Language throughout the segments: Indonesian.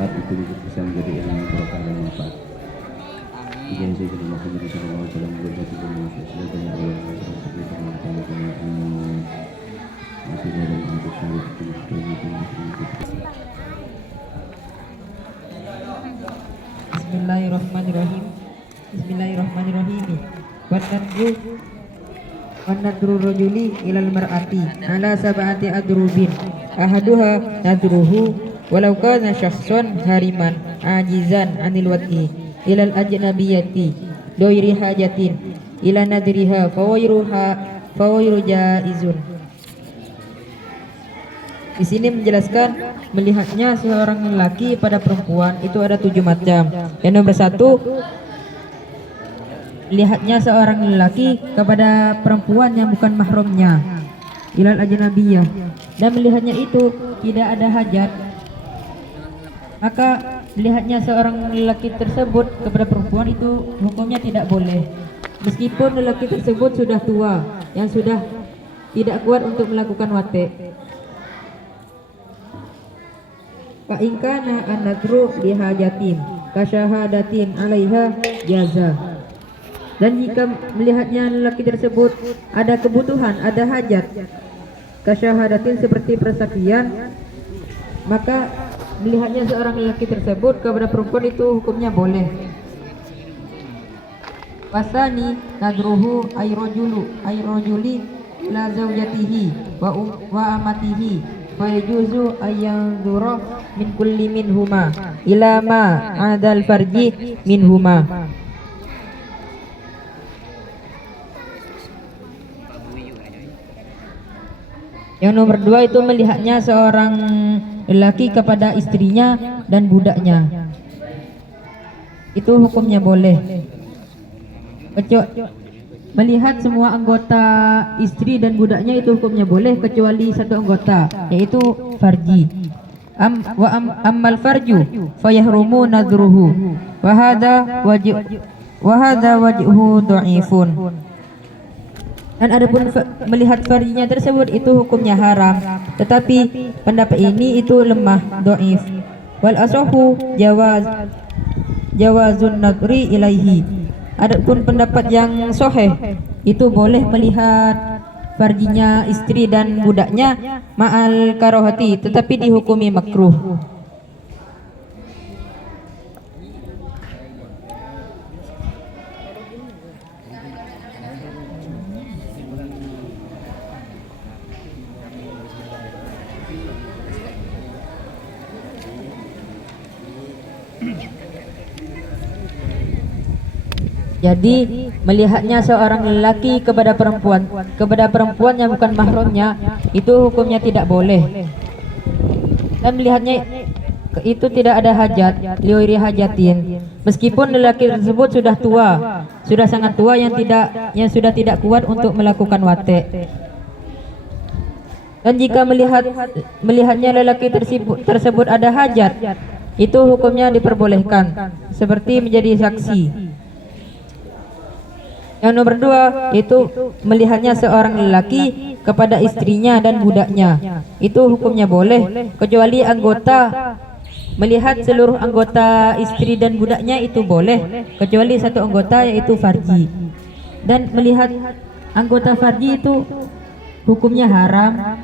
bermanfaat itu bisa menjadi ilmu yang berkah dan manfaat. Amin. Jadi Muhammad sallallahu alaihi wasallam berkata banyak ulama yang masih dalam untuk syarif Bismillahirrahmanirrahim. Bismillahirrahmanirrahim. Wanadru rajuli ilal mar'ati ala sab'ati adrubin ahaduha nadruhu walau kana syakhsan hariman ajizan anil wad'i ilal ajnabiyati doiri hajatin ila nadriha fawairu jaizun. Di sini menjelaskan melihatnya seorang lelaki pada perempuan itu ada 7 macam. Yang nomor 1, lihatnya seorang lelaki kepada perempuan yang bukan mahramnya, ilal ajnabiyah, dan melihatnya itu tidak ada hajat, maka melihatnya seorang lelaki tersebut kepada perempuan itu hukumnya tidak boleh, meskipun lelaki tersebut sudah tua yang sudah tidak kuat untuk melakukan wate. Fa in kana an-nadru lihajatin kasyahadatin 'alaiha jaza. Dan jika melihatnya lelaki tersebut ada kebutuhan, ada hajat, kasyahadatin seperti persaksian, maka melihatnya seorang lelaki tersebut kepada perempuan itu hukumnya boleh. Wasani nadruhu ayrojuli la zaujatihi wa amatihi fa yajuzu ayyanzura min kulli minhuma ila ma adal farji minhuma. Yang nomor 2 itu melihatnya seorang lelaki kepada istrinya dan budaknya, itu hukumnya boleh. Melihat semua anggota istri dan budaknya itu hukumnya boleh kecuali satu anggota, yaitu farji. Ammal farju fayahrumu nadruhu wa hadha wajhu dha'ifun. Dan adapun melihat farjinya tersebut itu hukumnya haram, tetapi pendapat ini itu lemah, dhaif. Wal asahu jawazun nadri ilaihi. Adapun pendapat yang sahih itu boleh melihat farjinya istri dan budaknya ma'al karohati, tetapi dihukumi makruh. Jadi melihatnya seorang lelaki kepada perempuan yang bukan mahramnya itu hukumnya tidak boleh. Dan melihatnya itu tidak ada hajat, liuri hajatin, meskipun lelaki tersebut sudah tua, sudah sangat tua yang sudah tidak kuat untuk melakukan wate. Dan jika melihatnya lelaki tersebut ada hajat, itu hukumnya diperbolehkan, seperti menjadi saksi. Yang nomor 2 itu melihatnya seorang lelaki kepada istrinya dan budaknya, itu hukumnya boleh kecuali melihat seluruh anggota istri dan budaknya itu boleh kecuali satu anggota, yaitu farji. Dan melihat anggota farji itu hukumnya haram.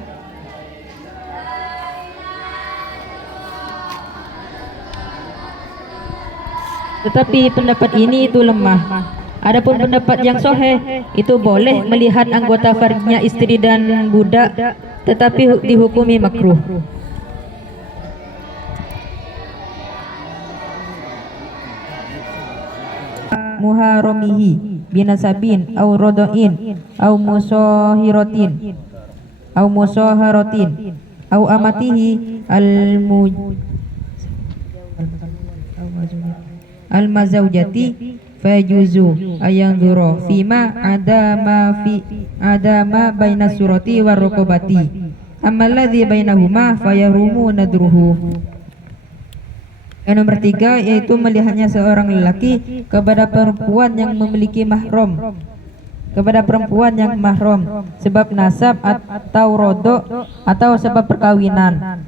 Tetapi pendapat ini itu lemah. Adapun pendapat yang sahih itu boleh melihat anggota farjinya istri dan budak, tetapi dihukumi makruh. Muharramihi binasabin au rodain au musahiratin au amatihi al-mazawjati fajuzu ayanzura fima adama baina surati wa rukubati amma alladhi bainahuma fayahrumu nadruhu. Yang nomor 3 yaitu melihatnya seorang lelaki kepada perempuan yang memiliki mahram, sebab nasab atau rodok atau sebab perkawinan,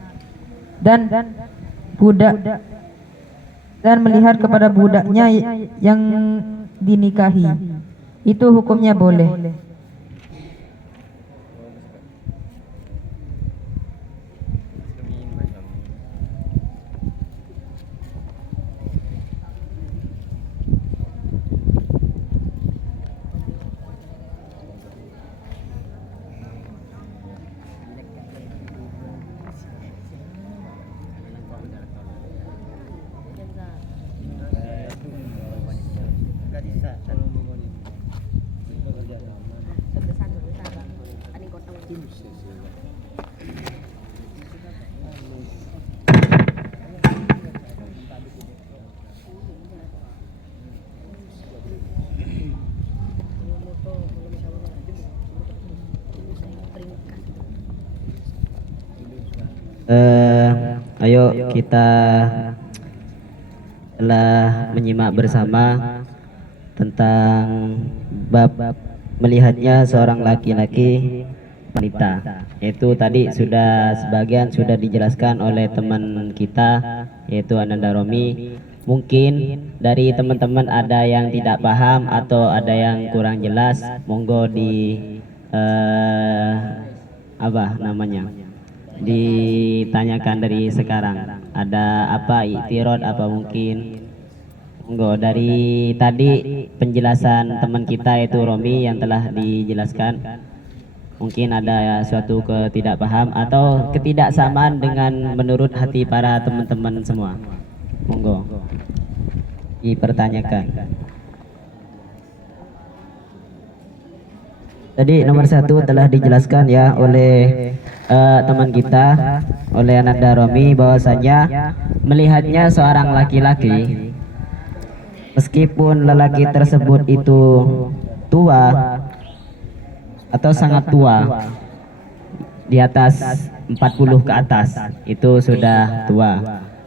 dan budak dan melihat kepada budaknya yang dinikahi, itu hukumnya boleh. Ayo kita telah menyimak bersama tentang bab melihatnya seorang laki-laki wanita. Yaitu tadi sudah sebagian sudah dijelaskan oleh teman kita, yaitu Ananda Romi. Mungkin dari teman-teman ada yang tidak paham atau ada yang kurang jelas, monggo di apa namanya, ditanyakan dari sekarang. Ada apa iktirad apa mungkin, monggo. Dari tadi penjelasan teman kita yaitu Romi yang telah dijelaskan, mungkin ada suatu ketidakpaham atau ketidaksamaan dengan menurut hati para teman-teman semua, monggo dipertanyakan. Tadi nomor 1 telah dijelaskan ya oleh teman kita, oleh Ananda Romi, bahwasanya melihatnya seorang laki-laki, meskipun lelaki tersebut itu tua atau sangat tua, di atas 40 ke atas, itu sudah tua.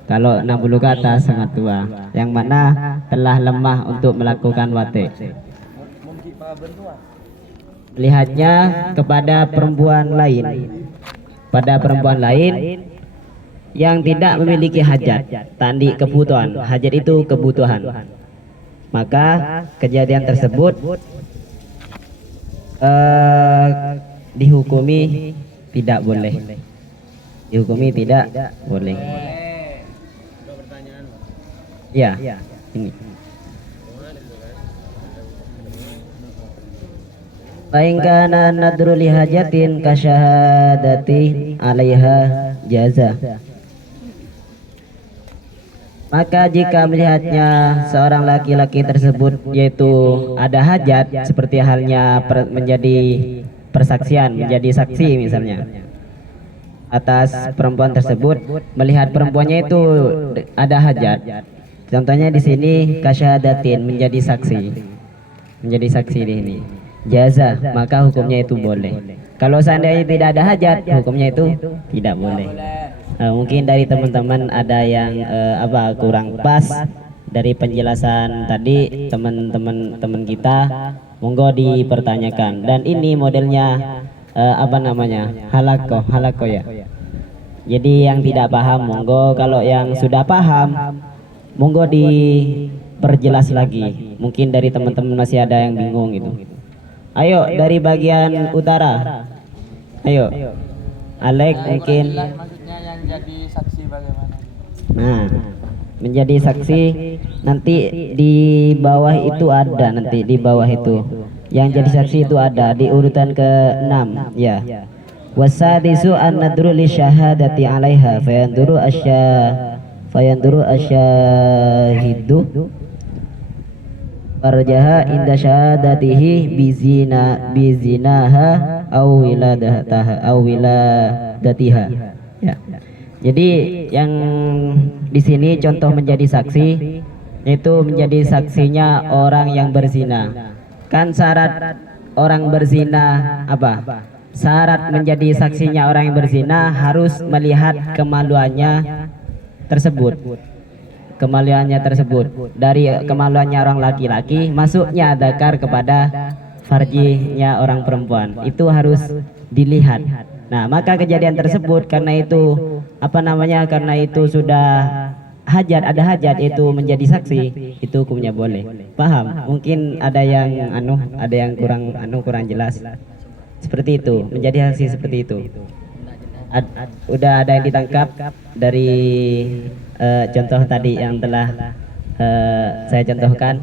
Kalau 60 ke atas sangat tua, yang mana telah lemah untuk melakukan wate. Melihatnya kepada perempuan lain, pada perempuan lain yang tidak memiliki hajat, tandi kebutuhan. Hajat itu kebutuhan. Maka kejadian tersebut dihukumi tidak boleh. Dihukumi tidak boleh. Ya, ini. Bain kana nadru li hajatin kasyahadati 'alaiha jaza. Maka jika melihatnya seorang laki-laki tersebut yaitu ada hajat, seperti halnya menjadi persaksian, menjadi saksi misalnya atas perempuan tersebut, melihat perempuannya itu ada hajat. Contohnya di sini kasyahadatin, menjadi saksi. Menjadi saksi di sini. Jaza, maka hukumnya itu boleh. Kalau seandainya tidak ada hajat, hukumnya itu tidak boleh. Mungkin dari teman-teman ada yang kurang pas dari penjelasan tadi teman kita, monggo dipertanyakan. Dan ini modelnya halako ya. Jadi yang tidak paham monggo, kalau yang sudah paham monggo diperjelas lagi. Mungkin dari teman-teman masih ada yang bingung itu. Ayo dari bagian utara. Ayo. Alek mungkin. Maksudnya yang jadi saksi bagaimana? Nah, menjadi saksi nanti di bawah itu ada, nanti di bawah itu. Yang jadi saksi itu ada di urutan ke-6 ya. Wasadisu an-nadru li syahadati 'alaiha fayanduru asyahidu farjaha inda syahadatihi bizinaha au wiladatiha ya. Jadi yang di sini contoh menjadi saksi itu menjadi saksinya orang yang berzina. Kan syarat orang berzina apa? Syarat menjadi saksinya orang yang berzina harus melihat kemaluannya tersebut. Kemaluannya tersebut, dari kemaluannya orang laki-laki masuknya dzakar kepada farjinya orang perempuan, itu harus dilihat. Nah, maka kejadian tersebut karena itu karena itu sudah ada hajat itu menjadi saksi, itu hukumnya boleh. Paham? Mungkin ada yang kurang jelas. Seperti itu, menjadi saksi seperti itu. Udah ada yang ditangkap dari contoh tadi yang telah saya contohkan.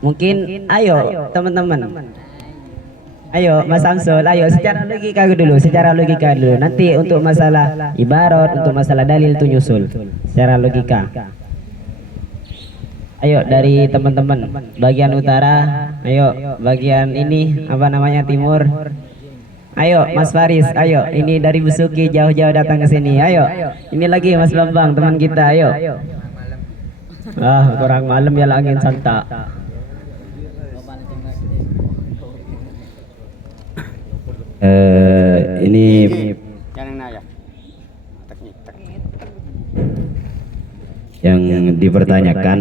Mungkin ayo teman-teman. Ayo Mas Samsul, ayo secara logika dulu. Nanti untuk masalah ibarat, untuk masalah dalil itu nyusul secara logika. Ayo dari teman-teman bagian utara, ayo bagian ini apa namanya timur. Ayo Mas Faris, ayo ini dari Besuki jauh-jauh datang ke sini. Ayo. Ini lagi Mas Bambang teman kita, ayo. Kurang malam ya angin santak. Ini yang dipertanyakan,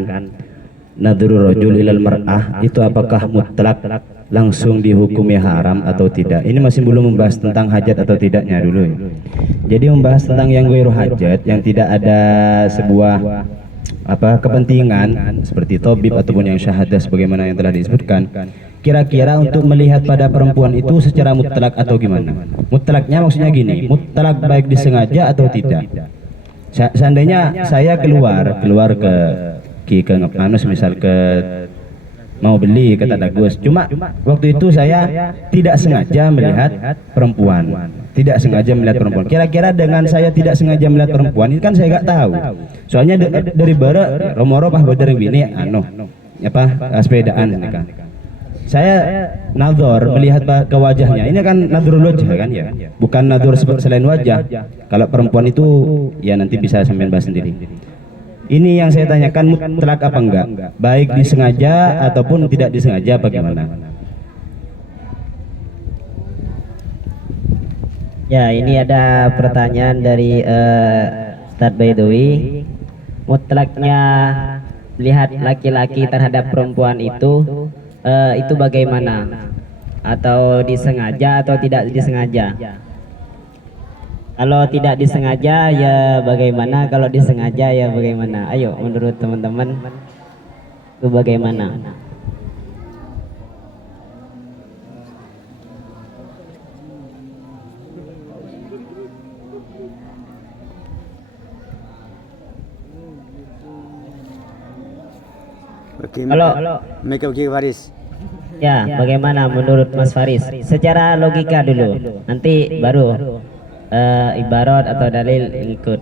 nadru rajul ilal mar'ah itu apakah mutlak langsung dihukumi haram atau tidak? Ini masih belum membahas tentang hajat atau tidaknya dulu ya. Jadi membahas tentang yang ghairu hajat, yang tidak ada sebuah kepentingan seperti tobib ataupun yang syahadah sebagaimana yang telah disebutkan. Kira-kira untuk melihat pada perempuan itu secara mutlak atau gimana? Mutlaknya maksudnya gini, mutlak baik disengaja atau tidak. Seandainya saya keluar ke Ngepanus misal ke mau beli ke Tadagus, cuma waktu itu saya tidak sengaja melihat perempuan, Kira-kira dengan saya tidak sengaja melihat perempuan ini kan saya nggak tahu. Soalnya dari bara romoro pah bodering bini sepedaan ini kan. Saya nador melihat ke wajahnya. Ini kan nadrul wajah kan ya, bukan nadur selain wajah. Kalau perempuan itu ya nanti bisa sampean bahas sendiri. Ini yang saya tanyakan, mutlak apa enggak? Baik disengaja ataupun tidak disengaja bagaimana? Ya, ini ada pertanyaan dari Ustadz Baidowi. Mutlaknya melihat laki-laki terhadap perempuan itu bagaimana? Atau disengaja atau tidak disengaja? Kalau tidak disengaja ya bagaimana? Kalau disengaja ya bagaimana? Ayo menurut teman-teman itu bagaimana? Kalau Faris. ya bagaimana menurut Mas Faris? Secara logika dulu, nanti baru ibarat atau dalil ikut.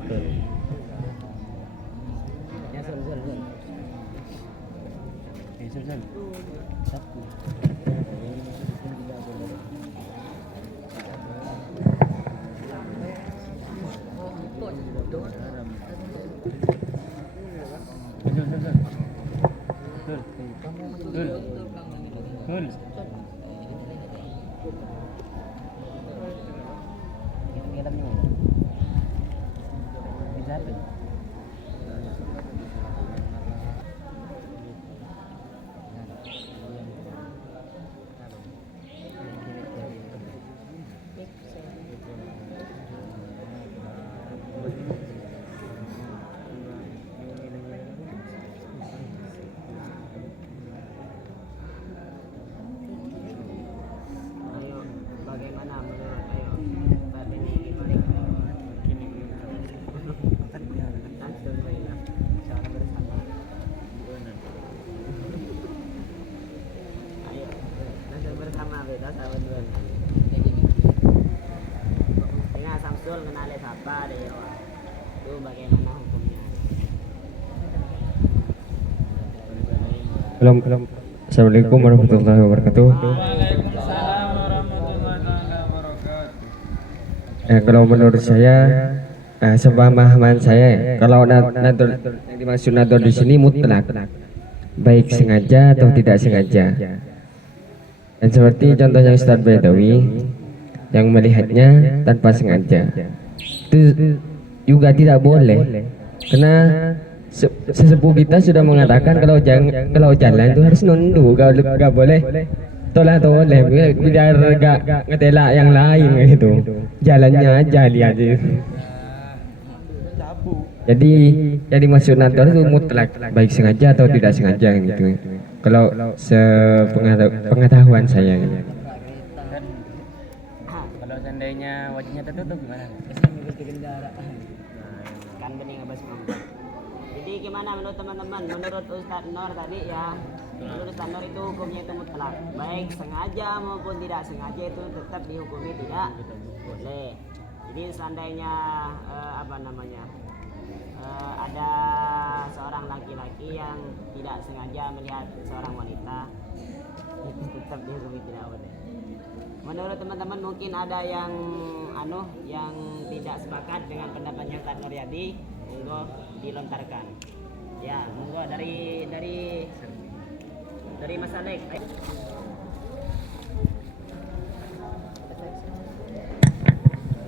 Assalamualaikum warahmatullahi wabarakatuh. Kalau menurut saya, sepemahaman saya, kalau nador yang dimaksud nador di sini mutlak, baik sengaja atau tidak sengaja. Dan seperti contohnya Ustadz Baidowi yang melihatnya tanpa sengaja, itu juga tidak boleh, karena sesepuh kita sudah mengatakan kalau jalan itu harus nunduk, gak boleh toleh biar gak ngetela yang lain gitu, jalannya aja lihat. Jadi yang dimaksud nador itu mutlak, baik sengaja atau tidak sengaja gitu. Kalau sepengetahuan saya gitu. Kalau seandainya wajahnya tertutup gimana? Kan bening abas mangga. Jadi gimana menurut teman-teman? Menurut Ustadz Nur tadi ya, menurut Ustadz Nur itu hukumnya itu mutlak, baik sengaja maupun tidak sengaja itu tetap dihukumi tidak boleh. Jadi seandainya ada seorang laki-laki yang tidak sengaja melihat seorang wanita, itu tetap dihukumi tidak boleh. Menurut teman-teman mungkin ada yang yang tidak sepakat dengan pendapatnya Ustadz Nuryadi, monggo dilontarkan. Ya, monggo dari Mas Alek.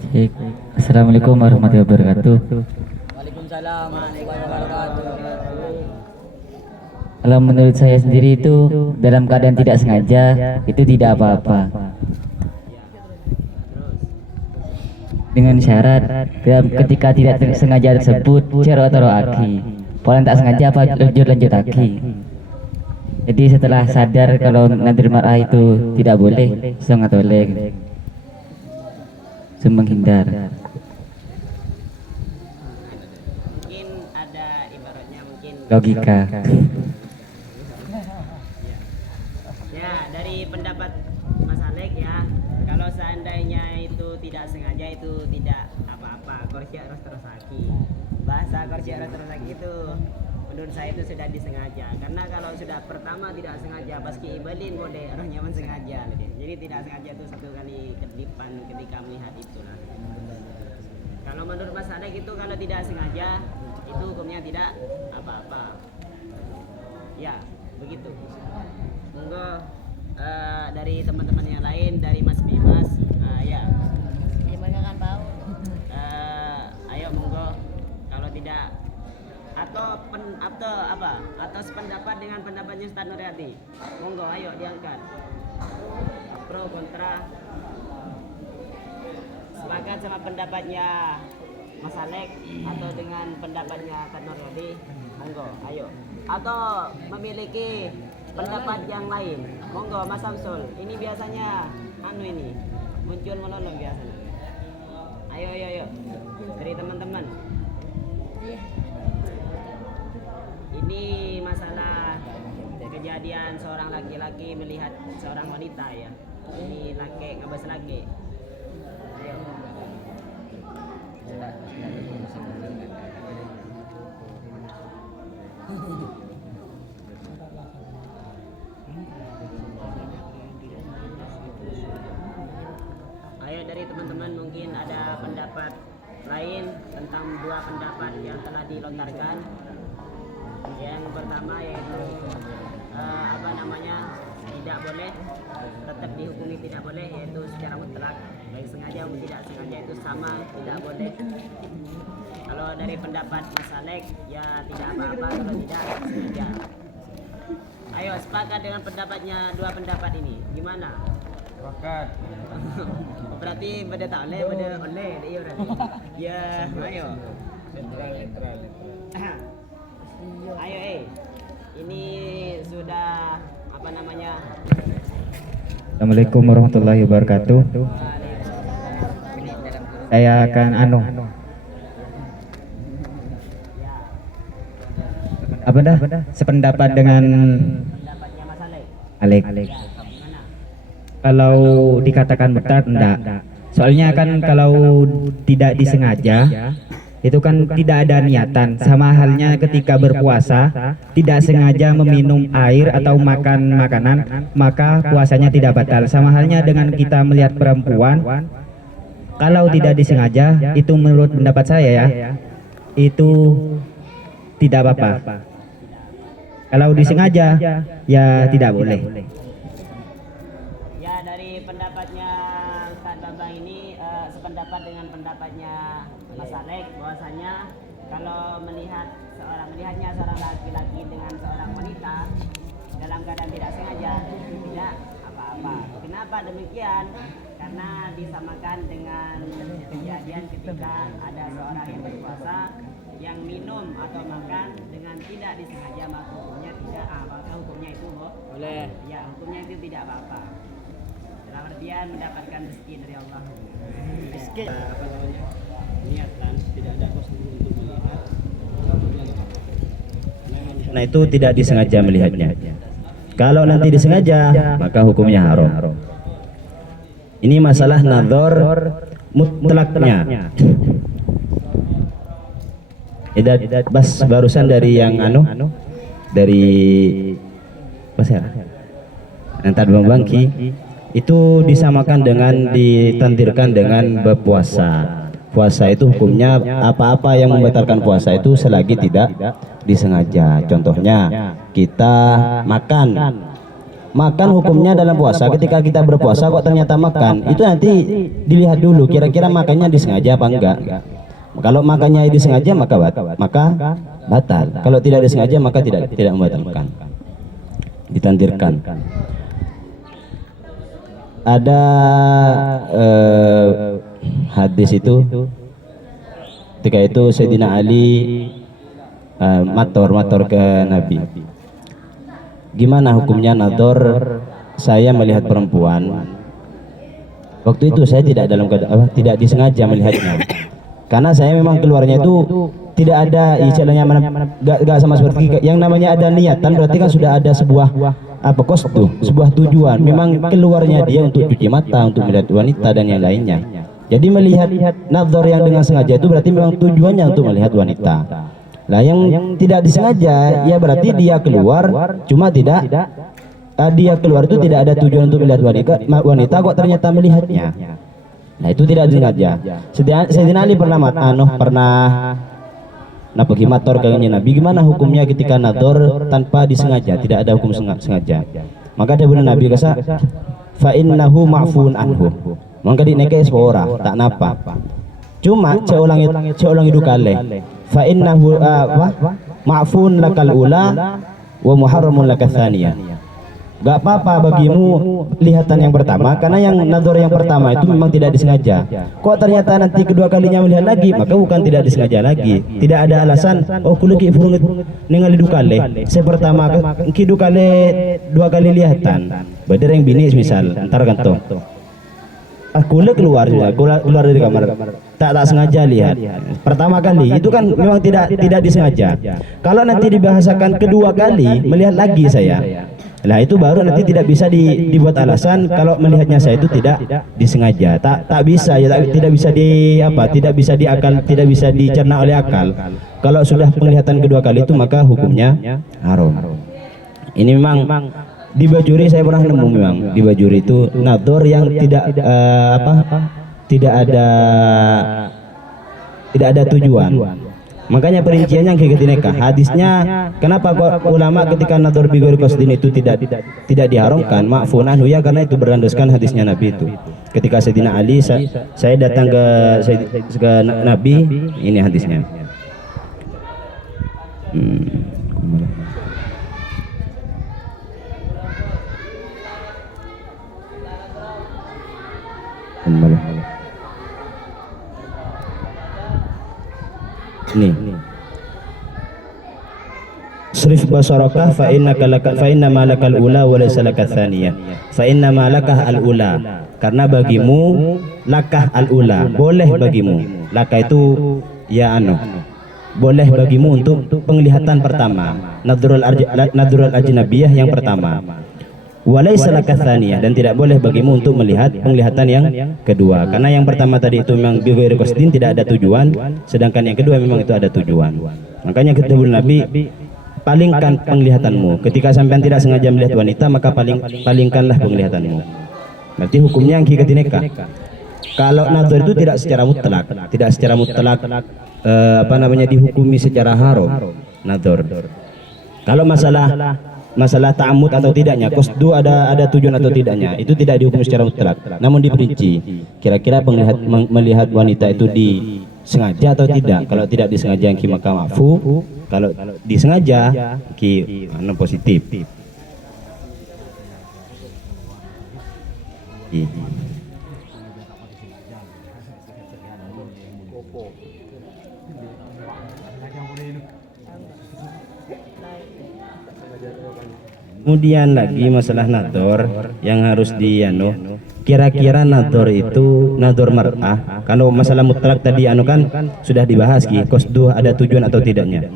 Baik. Assalamualaikum warahmatullahi wabarakatuh. Waalaikumsalam warahmatullahi wabarakatuh. Kalau menurut saya sendiri itu dalam keadaan tidak sengaja itu tidak apa-apa. Dengan syarat ketika tidak sengaja tersebut cero atau aki. Pola tak sengaja apa lanjut aki. Jadi setelah sadar kalau nadir marah itu tidak boleh, sangat boleh. Menghindar. Mungkin ada ibaratnya mungkin Logika. ya dari pendapat Mas Alek ya, kalau seandainya itu tidak sengaja itu tidak apa-apa, korja rosaki. Bahasa korja rosaki itu menurut saya itu sudah disengaja, karena kalau sudah pertama tidak sengaja paski ibalin boleh orang nyaman sengaja, jadi tidak sengaja itu satu kali kedipan ketika melihat itu. Nah, kalau menurut Mas Alek itu kalau tidak sengaja itu hukumnya tidak apa-apa. Ya, begitu. Monggo dari teman-teman yang lain, dari Mas Bimas, ya. Ayo monggo, kalau tidak atau sependapat dengan pendapatnya Ustadz Nuryadi, monggo ayo diangkat. Pro kontra, sepakat sama pendapatnya Mas Alek atau dengan pendapatnya Ustadz Nuryadi, monggo ayo. Atau memiliki pendapat yang lain, monggo Mas Samsul. Ini biasanya ini muncul menolong biasanya. Ayo dari teman-teman. Ini masalah kejadian seorang laki-laki melihat seorang wanita ya. Ini laki ngabas laki. Ayo. Ayo dari teman-teman mungkin ada pendapat lain tentang dua pendapat yang telah dilontarkan. Yang pertama yaitu tidak boleh, tetap dihukumi tidak boleh, yaitu secara mutlak, baik sengaja maupun tidak sengaja itu sama, tidak boleh. Kalau dari pendapat Mas Alek ya tidak apa-apa kalau tidak sengaja. Ayo sepakat dengan pendapatnya dua pendapat ini, gimana? Sepakat. Berarti pada tak boleh, pada oleh, iya berarti. Ya, ayo. Netral. Ayo ini sudah Assalamualaikum warahmatullahi wabarakatuh. Saya akan sependapat dengan pendapatnya Mas Alek. Alek. Gimana? Kalau dikatakan mutlak enggak. Soalnya kan kalau tidak disengaja itu kan tidak ada niatan, sama halnya ketika berpuasa tidak sengaja meminum air atau makan makanan maka puasanya tidak batal. Sama halnya dengan kita melihat perempuan, kalau tidak disengaja itu menurut pendapat saya ya itu tidak apa-apa. Kalau disengaja ya tidak boleh. Ya dari pendapatnya Ustadz Bambang ini sependapat dengan pendapatnya Mas Alek, bahwasanya kalau melihatnya seorang laki-laki dengan seorang wanita dalam keadaan tidak sengaja itu tidak apa-apa. Kenapa demikian? Karena disamakan dengan kejadian ketika ada seorang yang berpuasa yang minum atau makan dengan tidak disengaja maka hukumnya tidak maka hukumnya itu boleh. Ya, hukumnya itu tidak apa-apa. Dalam artian mendapatkan rezeki dari Allah. Rezeki apa namanya? Niatan tidak ada kostum untuk melihat. Nah itu tidak disengaja melihatnya. Kalau nanti disengaja maka hukumnya haram. Ini masalah nadhor mutlaknya. Bas barusan dari yang dari apa sih? Yang tadi Bangki itu disamakan dengan ditantirkan dengan berpuasa. Puasa itu hukumnya apa-apa yang membatalkan puasa itu selagi tidak disengaja. Contohnya kita makan hukumnya dalam puasa. Ketika kita berpuasa kok ternyata makan, itu nanti dilihat dulu kira-kira makannya disengaja apa enggak. Kalau makannya disengaja maka batal. Kalau tidak disengaja maka tidak membatalkan. Ditantirkan. Ada hadis itu ketika itu Sayyidina Ali mator ke Nabi, gimana hukumnya nador saya melihat perempuan, waktu itu saya tidak tidak disengaja melihatnya karena saya memang keluarnya itu tidak ada istilahnya gak sama seperti yang namanya ada niatan, berarti kan sudah ada sebuah sebuah tujuan, memang keluarnya dia untuk cuci mata, untuk melihat wanita dan yang lainnya. Jadi melihat nadhor yang dengan sengaja itu berarti memang tujuannya untuk melihat wanita. Lah yang tidak disengaja ya berarti dia keluar cuma tidak dia keluar itu tidak ada tujuan untuk melihat wanita kok ternyata melihatnya. Nah itu tidak disengaja. Sayyidina Ali pernah pergi mator ke Nabi, gimana hukumnya ketika nadhor tanpa disengaja, tidak ada hukum sengaja. Maka dia benar Nabi kata fa innahu ma'fun anhu. Maka di neke sepora tak napa. Cuma ceulang hidup kale. Fa innahu ma'fun lakal ula wa muharramun lakas tsaniyah. Gak apa-apa bagimu lihatan yang pertama karena yang nadhor yang pertama itu memang tidak disengaja. Kok ternyata nanti kedua kalinya melihat lagi maka bukan tidak disengaja lagi. Tidak ada alasan kuleki furung ningali dukale. Saya pertama ki dukale dua kali lihatan. Badar yang bini misal antar kanto. Aku keluar dari kamar. Tak sengaja lihat. Pertama kali itu kan memang tidak disengaja. Kalau nanti dibahasakan kedua kali melihat lagi saya. Nah itu baru nanti tidak bisa dibuat alasan kalau melihatnya saya itu tidak disengaja. Tak bisa ya, tidak bisa tidak bisa dicerna oleh akal. Kalau sudah penglihatan kedua kali itu maka hukumnya haram. Ini memang di Bajuri saya pernah nemu memang di Bajuri itu nadhor yang tidak ada tujuan. Makanya perinciannya kayak ketika hadisnya kenapa ulama ketika nadhor bighairi qasdin itu tidak diharamkan ma'fun anhu ya karena itu berlandaskan hadisnya Nabi itu. Ketika Sayyidina Ali saya datang ke Nabi, ini hadisnya. Nih. Srif basaraka fa inna ma lakal ula wa laysa lakat tsaniyah. Fa inna ma lakah al ula. Karena bagimu lakah al ula, boleh bagimu. Laka itu ya boleh bagimu untuk penglihatan pertama. Nadhrul ajnabiyah yang pertama. Wa laysa lakat tsaniyah, dan tidak boleh bagimu untuk melihat penglihatan yang kedua. Karena yang pertama tadi itu memang bighairi qasdin, tidak ada tujuan, sedangkan yang kedua memang itu ada tujuan. Makanya kata Nabi, palingkan penglihatanmu. Ketika sampean tidak sengaja melihat wanita, maka palingkanlah penglihatanmu. Berarti hukumnya yang kikat nikah. Kalau nadhar itu tidak secara mutlak, dihukumi secara haram nadhar. Kalau masalah ta'ammud atau tidaknya, qasdu ada tujuan atau tidaknya, itu tidak dihukum secara mutlak, namun diperinci. Kira-kira melihat wanita itu disengaja atau tidak. Kalau tidak disengaja ki maka ma'fu, kalau disengaja ki positif. Kemudian lagi masalah nador yang harus kira-kira nador itu nador mar'ah. Kalau masalah mutlak tadi kan sudah dibahas ki, qasduh ada tujuan atau tidaknya.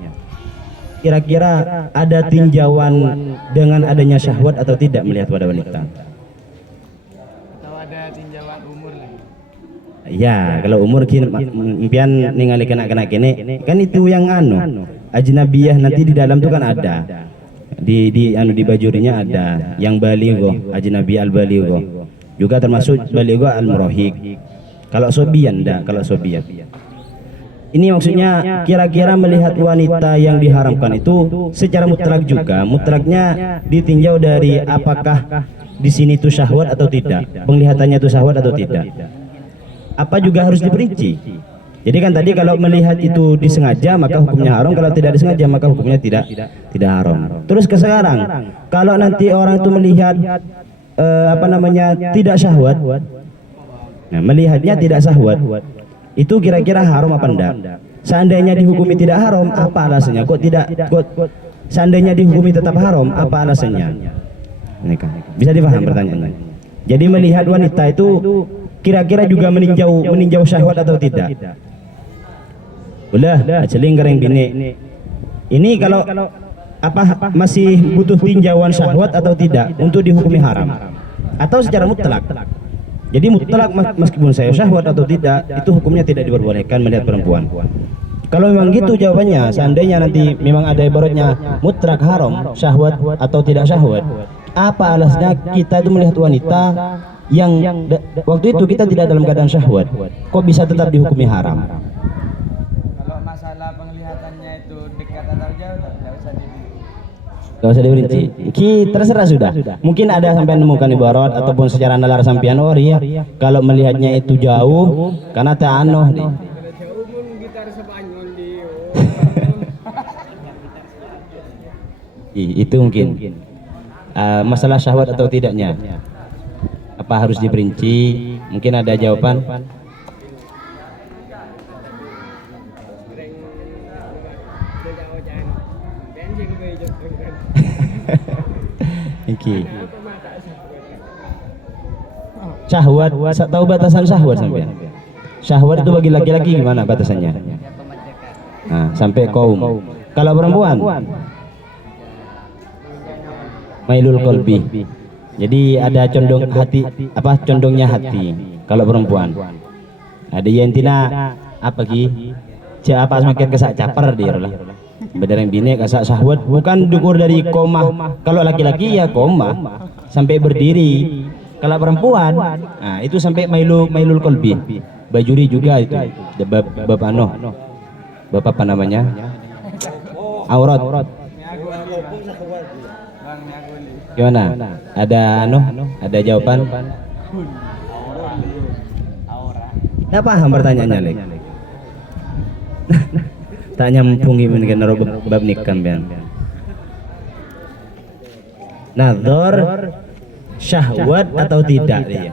Kira-kira ada tinjauan dengan adanya syahwat atau tidak melihat pada wanita? Atau ada tinjauan umur lagi? Ya, kalau umur impian ningali kena kene kan itu yang ajnabiyah nanti di dalam tuh kan ada. Di bajurinya ada yang baligho, ajnabi al baligho. Juga termasuk baligho al murahik. Kalau sobian enggak, kalau sobian. Ini maksudnya kira-kira melihat wanita yang diharamkan itu secara mutlak juga. Mutlaknya ditinjau dari apakah di sini itu syahwat atau tidak. Penglihatannya itu syahwat atau tidak. Apa juga harus diperinci. Jadi kan tadi kalau melihat itu disengaja maka hukumnya haram, kalau tidak disengaja maka hukumnya tidak haram. Terus ke sekarang, kalau nanti orang itu melihat tidak syahwat, nah melihatnya tidak syahwat, itu kira-kira haram apa enggak? Seandainya dihukumi tidak haram, apa alasannya? Seandainya dihukumi tetap haram, apa alasannya? Ini kan bisa dipaham pertanyaannya. Jadi melihat wanita itu kira-kira juga meninjau syahwat atau tidak? Ulah, aceling kering bini. Ini kalau masih butuh tinjauan syahwat atau tidak untuk dihukumi haram? Atau secara mutlak? Jadi mutlak meskipun saya syahwat atau tidak, itu hukumnya tidak diperbolehkan melihat perempuan. Kalau memang gitu jawabannya, seandainya nanti memang ada ibaratnya mutlak haram, syahwat atau tidak syahwat, apa alasannya kita itu melihat wanita yang waktu itu kita tidak dalam keadaan syahwat, kok bisa tetap dihukumi haram? Kalau masalah penglihatannya itu dekat atau jauh, Gak usah diperinci. Terserah sudah. Mungkin ada sampai nemukan ibarat ataupun secara nalar sampean, oh iya kalau melihatnya itu jauh karena tak itu mungkin masalah syahwat atau tidaknya. Apa harus diperinci? Mungkin ada jawaban. Syahwat, tahu batasan syahwat sampai? Syahwat itu bagi laki-laki gimana batasannya? Nah, sampai kaum. Kalau perempuan, mailul qalbi. Jadi ada condong hati, condongnya hati. Kalau perempuan, ada yang tina semakin kesak caper dia lah. Bedarang bini kesak syahwat bukan dukur dari koma. Kalau laki-laki ya koma sampai berdiri. Kalau perempuan, nah itu sampai mailul qalbi. Bajuri juga itu. Bapak apa namanya? Aurat. Gimana? Ada jawaban? Nggak paham pertanyaannya, Lek. Tanya mumpungi mungkin bab nikam ben. Nador syahwat atau tidak dia?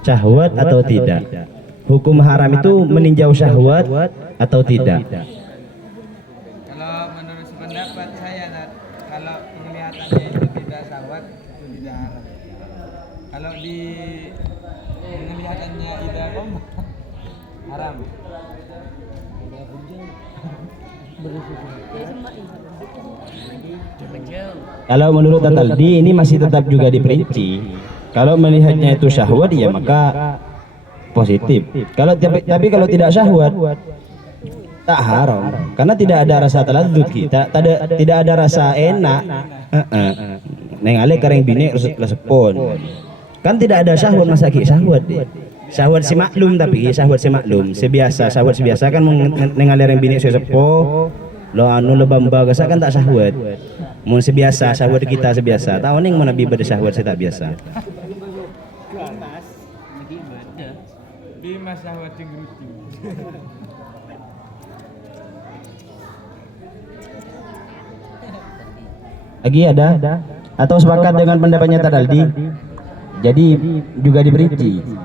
Syahwat atau tidak? Hukum haram itu meninjau syahwat atau tidak? Kalau menurut pendapat saya, kalau penglihatannya itu tidak syahwat, itu tidak haram. Kalau di penglihatannya tidak haram. Kalau menurut Tataldi ini masih tetap juga diperinci. Kalau melihatnya itu syahwat ya maka positif. Tapi kalau tidak syahwat tak haram karena tidak ada rasa taladzud kita, tidak ada rasa enak. Neng ale kareng bini resepon. Kan tidak ada syahwat masa syahwat deh. Syahwat si maklum tapi syahwat si maklum sebiasa syahwat sebiasa kan neng ale kareng bini sepo lo lebamba gasa kan tak syahwat. Mun sebiasa syahwat kita sebiasa. Tahu neng mana bi ber syahwat saya tak biasa. Di mas syahwat cengruti. Lagi ada? Atau sepakat dengan pendapatnya Tataldi? Jadi juga diperinci.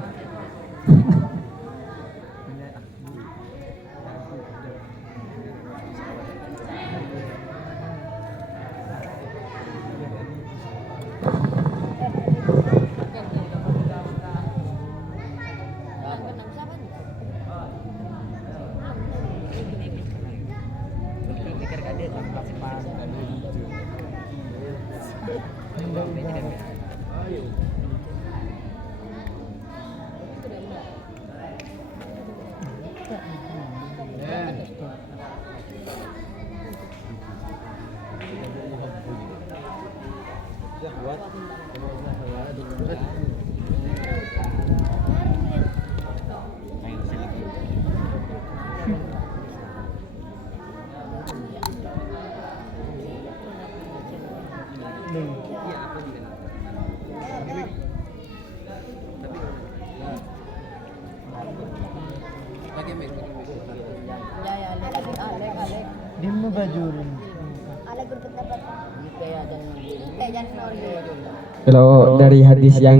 Kalau dari hadis yang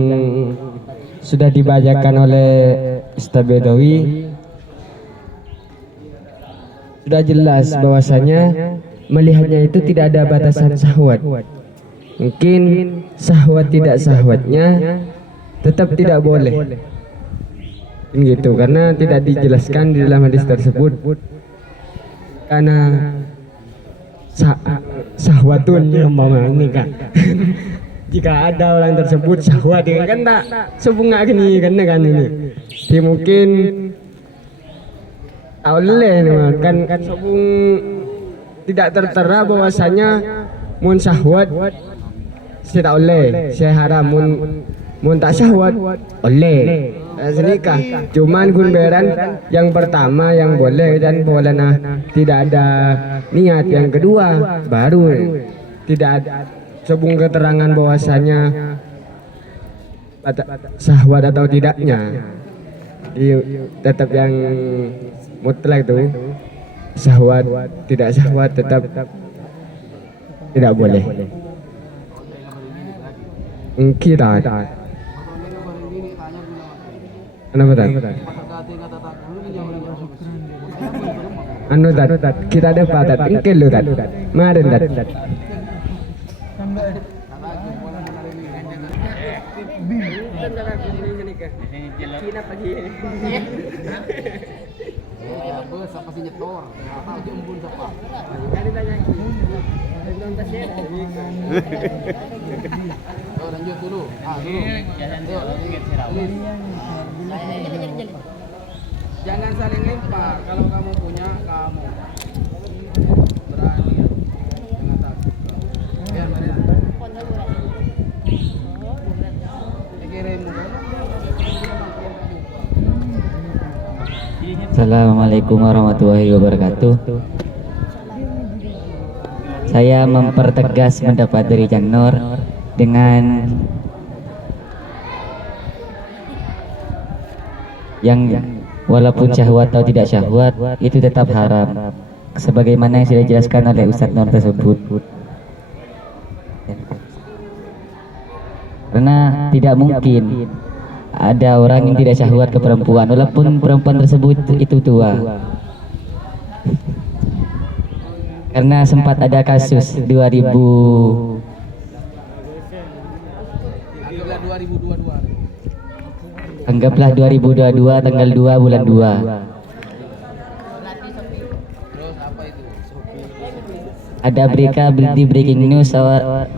sudah dibacakan oleh Ustaz Bedawi, sudah jelas bahwasanya melihatnya itu tidak ada batasan syahwat. Mungkin syahwat tidak syahwatnya tetap tidak boleh. Gitu, karena tidak dijelaskan di dalam hadis tersebut. Karena syahwatun ini kan. Jika ada orang tersebut syahwat kan tak sebunga gini kan ini. Jadi mungkin tak boleh kan sebung tidak tertera bahwasanya mun syahwat tidak boleh, saya haram mun tak syahwat boleh. Senikah. Cuman kunberan yang pertama yang boleh dan boleh tidak ada niat, yang kedua baru tidak ada sebung keterangan bahwasanya syahwat atau tidaknya. Tetap yang mutlak itu syahwat tidak syahwat tetap tidak boleh. Kita kenapa tak? Anu tat, kita ada patat, engkel lu tat, maren tat. Lanjut dulu. Jangan saling lempar. Kalau kamu punya, kamu berani. Jangan takut. Ya, Maria. Assalamualaikum warahmatullahi wabarakatuh. Saya mempertegas pendapat dari Cang Nur dengan yang walaupun syahwat atau tidak syahwat itu tetap haram, sebagaimana yang sudah dijelaskan oleh Ustadz Nur tersebut. Karena tidak mungkin ada orang yang tidak syahwat ke perempuan walaupun perempuan tersebut itu tua. Karena sempat ada kasus 2022 anggaplah 2022 tanggal 2 bulan 2. Ada berita di breaking news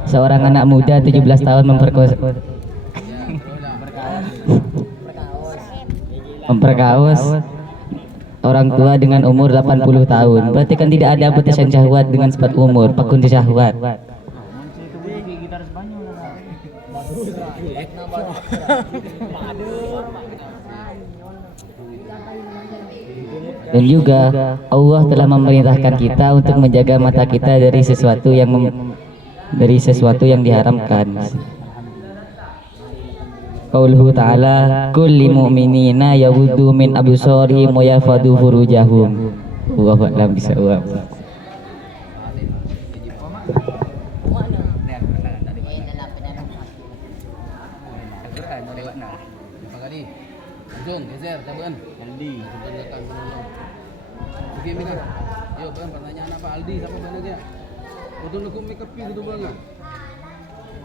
seorang anak muda 17 tahun memperkaos orang tua dengan umur 80 tahun. Berarti kan tidak ada batasan syahwat dengan sebab umur, pakun syahwat. Dan juga Allah telah memerintahkan kita untuk menjaga mata kita dari sesuatu yang diharamkan. Qauluhu ta'ala kulli mu'minina yaghuddu min absarihim wa yahfadhu furujahum. Wallahu a'lam bishawab. Langsung geser tabuan. Aldi. Oke, Mika. Yuk, Bang, pertanyaan apa Aldi? Siapa mana dia? Betul hukum make up gitu Bang.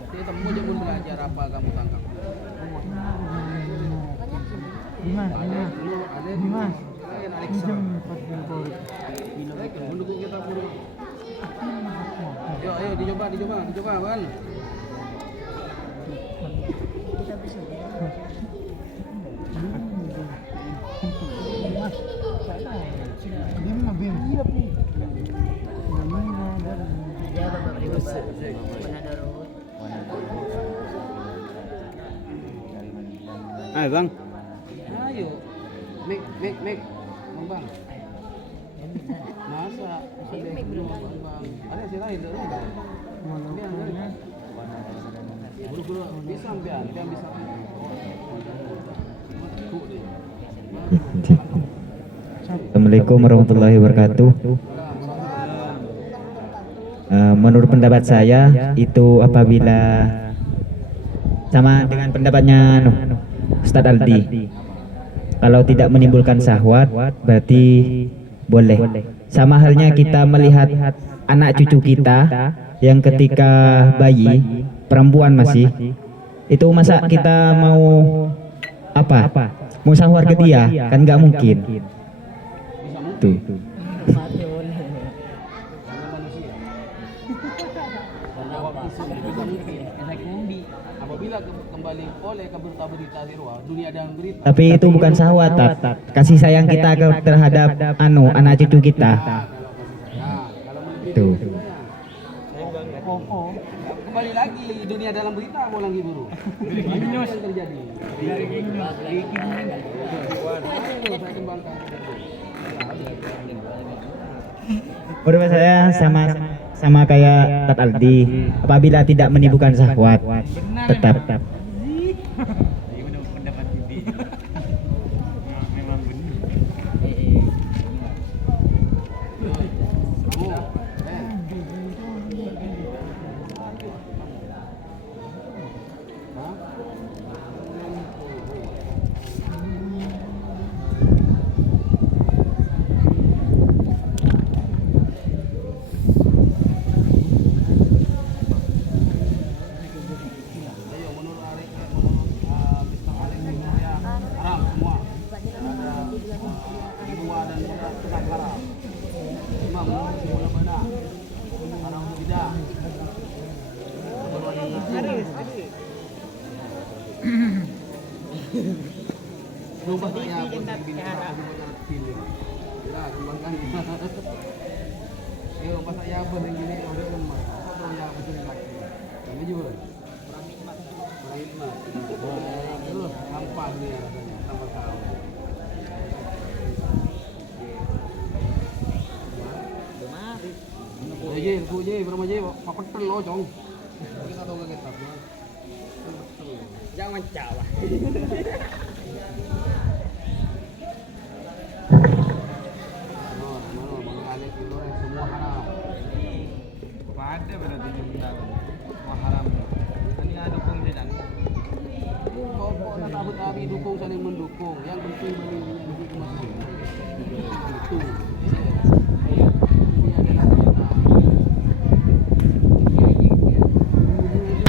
Dia temu aja pun belajar apa kamu tangkap. Dimas. Mendukung kita pun. Ayo dicoba Bang. Ayo Bang. Ayo. Mik. Bang. Masa? Bang. Ada si lain tu. Buru-buru bisa ambil, dia bisa. Assalamualaikum warahmatullahi wabarakatuh. Menurut pendapat saya itu apabila sama dengan pendapatnya Ustadz Aldi, kalau tidak menimbulkan syahwat berarti boleh. Sama halnya kita melihat anak cucu kita yang ketika bayi perempuan masih, itu masa kita mau apa? Mau syahwat ke dia kan nggak mungkin. Tuh. Apabila kembali oleh ke berita Zirwa, dunia dan berita. Tapi itu bukan syahwat, kasih sayang kita terhadap anak cucu kita. Tuh. Kembali lagi dunia dalam berita mau lagi buru. Ini yang terjadi. Menurut saya sama kayak Tat Aldi, apabila tidak menimbulkan syahwat tetap. Lupa saya pas saya begini orang lemah. Apa yang betul lagi? Kami juga. Kurang nikmat. Terus gampang nih rasanya tambah tahu. Kuje, berapa je? Papetel lo, Jong. Kita tahu ke kita. Jangan cawa. Semua haram. Ada berarti semua haram. Ini ada dukung dan. Kau tak tahu tapi dukung saling mendukung. Yang penting bagi ke masjid. Itu.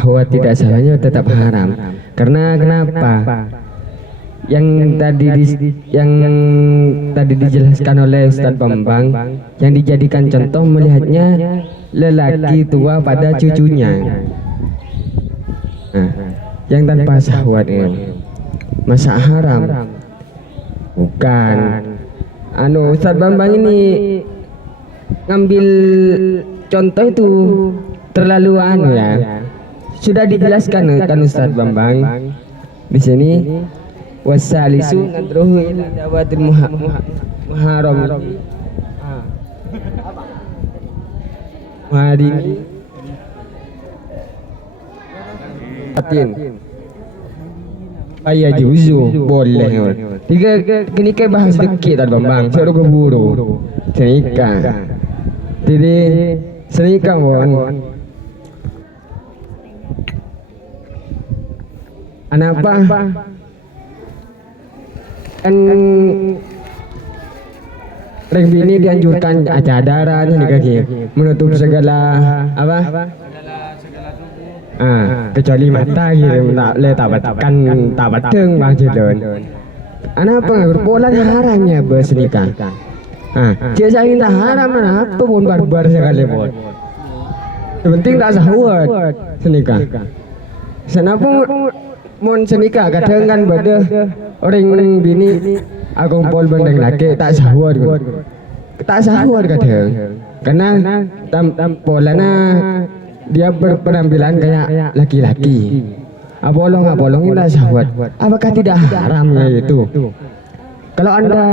Bahwa tidak salahnya tetap haram. Karena kenapa? Yang tadi dijelaskan oleh Ustadz Bambang, yang dijadikan contoh melihatnya lelaki tua pada cucunya. Nah, yang tanpa syahwat ini masa haram? Bukan. Ustadz Bambang ini ngambil contoh itu terlalu ya. Sudah dijelaskan kan Ustadz Bambang di sini. Wasalisu nadruhu ila dawatil muharram. Hari ayah juzu boleh. Tiga kini ke bahas dikit Tad Bambang. Saya udah keburu senika. Jadi senika mon. Anapa? Kan Rengbi ini dianjurkan cadaran nih kaki menutup segala apa? Kecuali mata gitu, nak le tabatkan tabateng bang Cilon. Anapa berpola haramnya bersenikah? Dia saya minta haram apa pun barbar sekali pun. Yang penting tak sahwat senikah. Senapa mun senikah kadang kan beda orang bini agung pol bandeng laki tak sahwat. Tak sahwat kadang. Karena polana dia berpenampilan kayak laki-laki. Abolong ini sahwat. Apakah tidak haram ya itu? Kalau Anda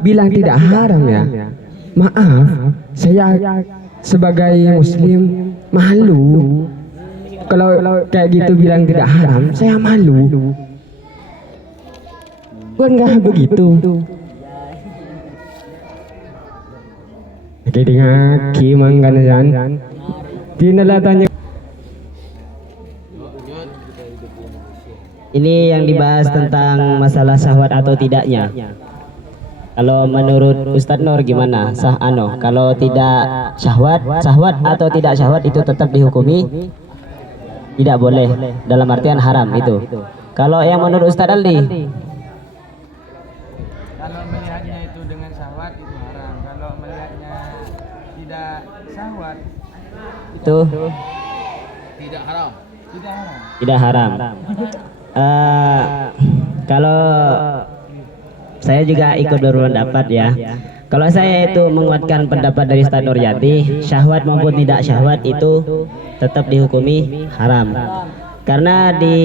bilang tidak haram ya, maaf, saya sebagai muslim malu. Kalau kayak gitu bilang tidak haram, saya malu. Bukan nggak begitu. Oke, dengan kimang kan Tinalah tanya. Ini yang dibahas tentang masalah syahwat atau tidaknya. Kalau menurut Ustadz Nur gimana? Kalau tidak syahwat atau tidak syahwat itu tetap dihukumi tidak boleh, dalam artian haram itu. Kalau yang menurut Ustadz Aldi, Kalau melihatnya itu dengan syahwat itu haram. Kalau melihatnya tidak syahwat itu tidak haram. Tidak haram. tidak haram. Kalau saya juga ikut berpendapat ya. Kalau saya itu menguatkan pendapat dari Ustadz Nuryati, syahwat maupun tidak syahwat itu tetap dihukumi haram. Karena di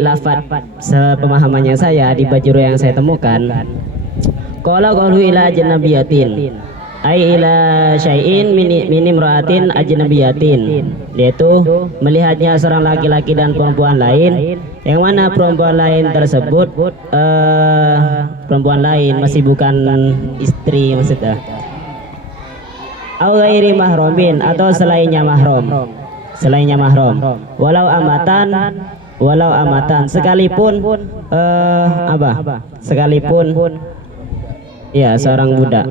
lafaz sepemahamannya saya di bajuru yang saya temukan, qala qalu ila ajnabiyatin, ai ila syai'in min imra'atin ajnabiyatin, yaitu melihatnya seorang laki-laki dan perempuan lain, yang mana perempuan lain tersebut perempuan lain masih bukan istri maksudnya, au ghairi mahromin, atau selainnya mahram, walau amatan sekalipun sekalipun ya seorang budak.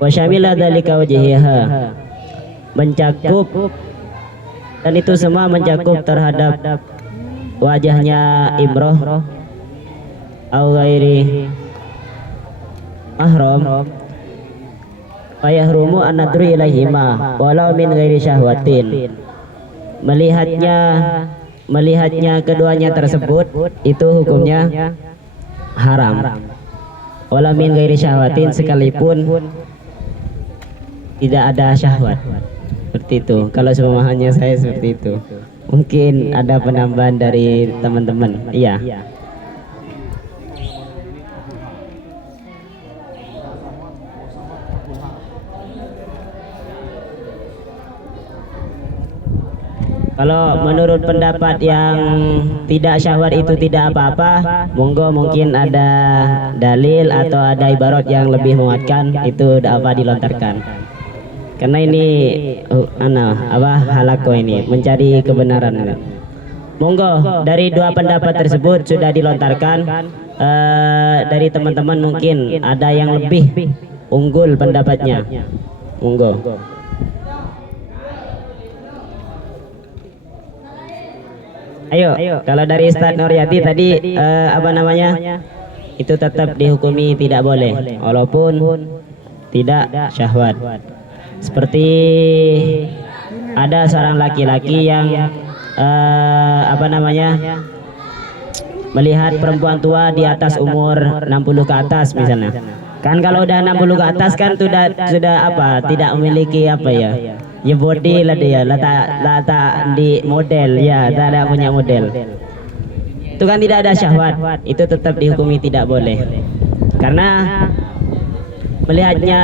Wa syamila dzalika wajhiha, mencakup, dan itu semua mencakup terhadap wajahnya imroh au ghairi mahram, fayahrumu an nadru ilaihima walau min ghairi syahwatin. Melihatnya keduanya tersebut itu hukumnya haram, walau min ghairi syahwatin, sekalipun tidak ada syahwat. Seperti itu. Kalau sepemahamannya saya seperti itu. Mungkin ada penambahan dari teman-teman. Iya. Kalau menurut pendapat yang tidak syahwat itu tidak apa-apa, monggo mungkin ada dalil atau ada ibarat yang lebih menguatkan, itu dapat dilontarkan. Karena ini halako ini mencari kebenaran. Monggo, dari dua pendapat tersebut sudah dilontarkan, dari teman-teman mungkin ada yang lebih unggul pendapatnya. Monggo. Ayo, kalau dari Ustadz Nuryati tadi itu tetap dihukumi tidak boleh walaupun tidak syahwat. Seperti ada seorang laki-laki yang melihat perempuan tua di atas umur 60 ke atas misalnya. Kan kalau udah 60 ke atas kan sudah tidak memiliki ya body lah dia, tak di model ya, tak ada punya model. Itu kan tidak ada syahwat, itu tetap dihukumi tidak boleh. Karena melihatnya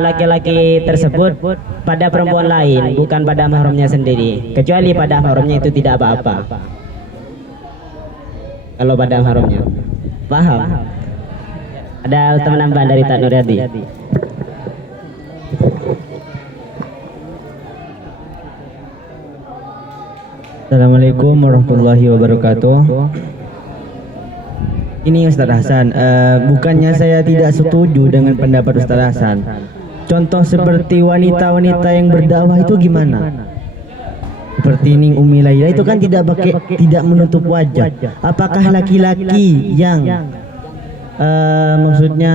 laki-laki tersebut pada perempuan lain, bukan pada mahramnya sendiri. Kecuali pada mahramnya itu tidak apa-apa. Kalau pada mahramnya, paham? Ada tambahan dari Ustadz Nuryati. Assalamualaikum warahmatullahi wabarakatuh. Ini Ustaz Hasan, bukannya saya tidak setuju dengan pendapat Ustaz Hasan. Contoh seperti wanita-wanita yang berdakwah itu gimana? Seperti Ning Umi Laila itu kan tidak menutup wajah. Apakah laki-laki yang maksudnya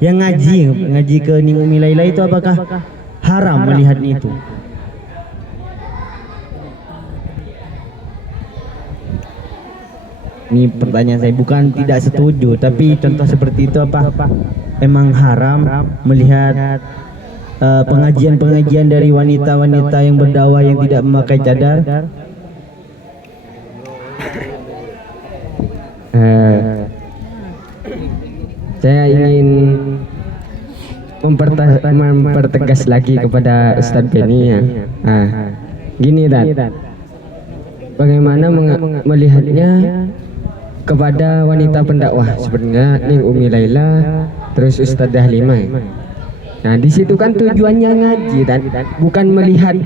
yang ngaji ke Ning Umi Laila itu apakah haram melihat itu? Ini pertanyaan saya, bukan tidak setuju, tapi contoh seperti itu apa emang haram melihat pengajian-pengajian dari wanita-wanita yang berdakwah yang tidak memakai cadar? Saya ingin mempertegas lagi kepada Ustadz Benny ya. Gini Dan, bagaimana melihatnya kepada wanita pendakwah sebenarnya Ning Umi Laila, terus Ustadzah Halimah. Nah di situ kan tujuannya ngaji dan bukan melihat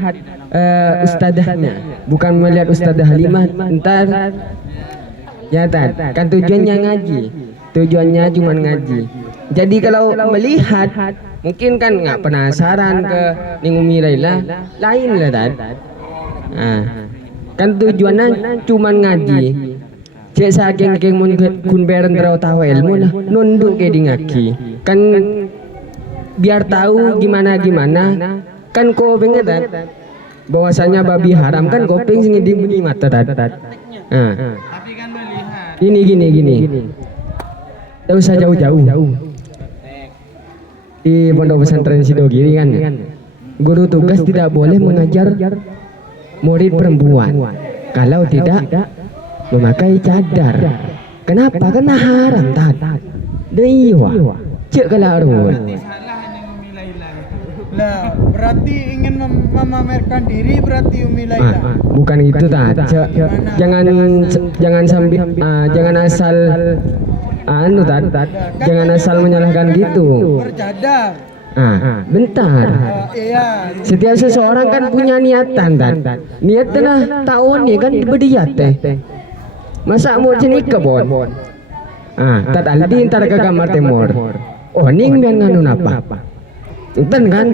ustadzahnya, bukan melihat Ustadzah Halimah entar ya kan tujuannya ngaji, tujuannya cuma ngaji. Jadi kalau melihat mungkin kan nggak penasaran ke Ning Umi Laila, lain lah Dan. Kan tujuannya cuma ngaji. Cek saking keng mun kun beren terau tahu ilmu lah nunduk ke dingaki. Kan biar tahu gimana kan kau pengen Dan bahwasanya babi haram kan kau pengen di mata Dan. Tapi kan melihat. Gini. Tak usah jauh-jauh. Di pondok pesantren Sidogiri kan, guru tugas tidak boleh mengajar murid perempuan kalau tidak memakai cadar. Kenapa? Karena haram Tad. Dewa. Cek kalau arun. Salah Ning Umi Laila. Lah, berarti ingin memamerkan diri berarti Umi Laila. Bukan itu Tad. Jangan sambil jangan asal Tad. Jangan asal menyalahkan gitu. Bercadar. Bentar. Iya. Setiap seseorang kan punya niatan Tad. Niatan lah tahun nih kan berdiat teh. Masa mau cenika bon? Tad aldi ntar ke kamar temor. Oh ning dan nganun apa? Enten kan?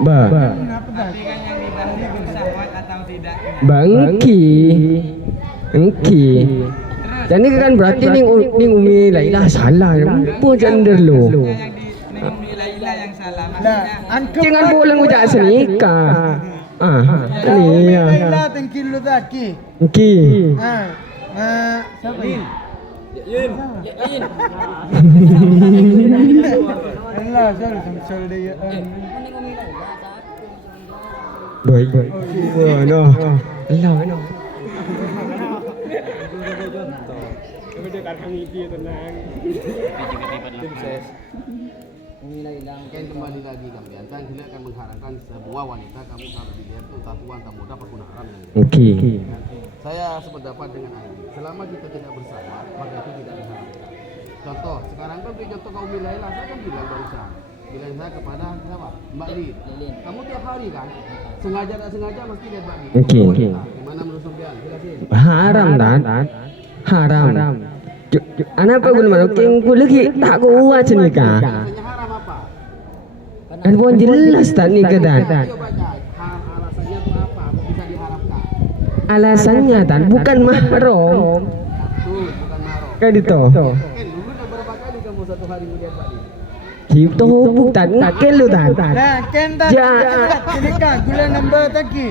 Ba. Tapi kan yang dibahas bersyahwat atau tidak. Engki. Dan ini kan berarti ning Umi Laila salah. Pun gender lo. Yang di Ning Umi Laila yang salah. Maksudnya Jangan boleh ngucap senika. Ini ya. Laila tengkil lu tadi. Engki. Siapa ini? Allah, saya dia. Baik. No. Allah. Kan kembali lagi kalian kan kita akan mengharapkan sebuah wanita kamu kalau dilihat tuh tatuan tak mudah perguna haram. Oke. Saya sependapat dengan Andi. Selama kita tidak bersama, maka itu tidak diharamkan. Contoh, sekarang kan contoh kaum Laila, saya kan bilang barusan, bilang saya kepada siapa? Mbak Lid. Kamu tiap hari kan, sengaja tak sengaja mesti lihat Mbak Lid. Oke. Gimana menurut Sofian? Jelasin. Haram Dan. Haram. Anak apa guna mana? Kengku lagi tak kuat cenika. Alasannya haram apa? Kan pun jelas tak ni ke Dan. Ayo baca. Alasannya itu apa? Bisa diharapkan. Alasannya Dan bukan mahram. Tuh, bukan haram. Kan itu. Dulu udah berapa kali kamu satu hari melihat Mbak Lid? Kita hubuk Dan. Nakel lu Dan. Nah, kenta ini kan gula nambah lagi.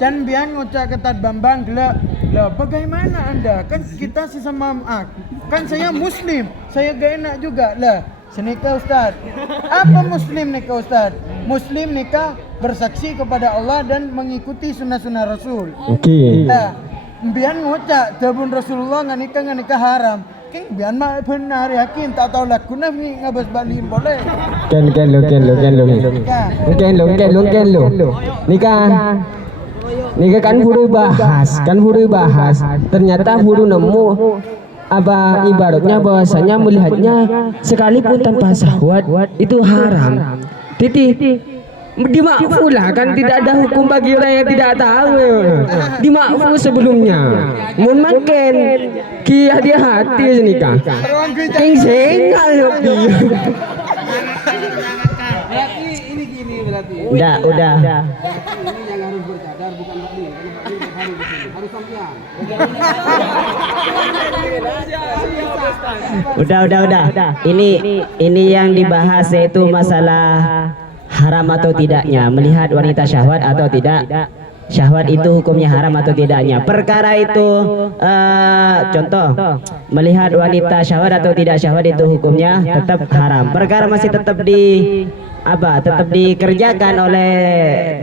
Dan biar ngucap ketat Bambang gula. Lah bagaimana Anda? Kan kita sesama kan saya muslim. Saya gak enak juga lah. Senikah Ustaz. Apa muslim nikah Ustaz? Muslim nikah bersaksi kepada Allah dan mengikuti sunnah-sunnah Rasul. Oke. Nah, biar ngucap tabun Rasulullah nggak nikah haram. King biar mah benar yakin tak tahu lah kuna ni ngabas balin boleh. Ken lo. Nikah kan huru bahas. Ternyata huru nemu apa ibaratnya bahwasanya melihatnya sekalipun tanpa syahwat itu haram. Titi dimakfu lah kan tidak ada hukum bagi orang yang tidak tahu. Dimakfu sebelumnya. Mun makan ki hati senika. King sengal yopi. Berarti ini gini berarti. Udah. Ini yang harus bercadar bukan Mbak Lid. Karena Mbak Lid hari di sini. Harus Sofian. Udah. Ini yang dibahas yaitu masalah haram atau tidaknya melihat wanita syahwat atau tidak. syahwat itu hukumnya haram atau tidaknya. Perkara itu contoh melihat wanita syahwat atau tidak syahwat itu hukumnya tetap haram. Perkara masih tetap tetap dikerjakan oleh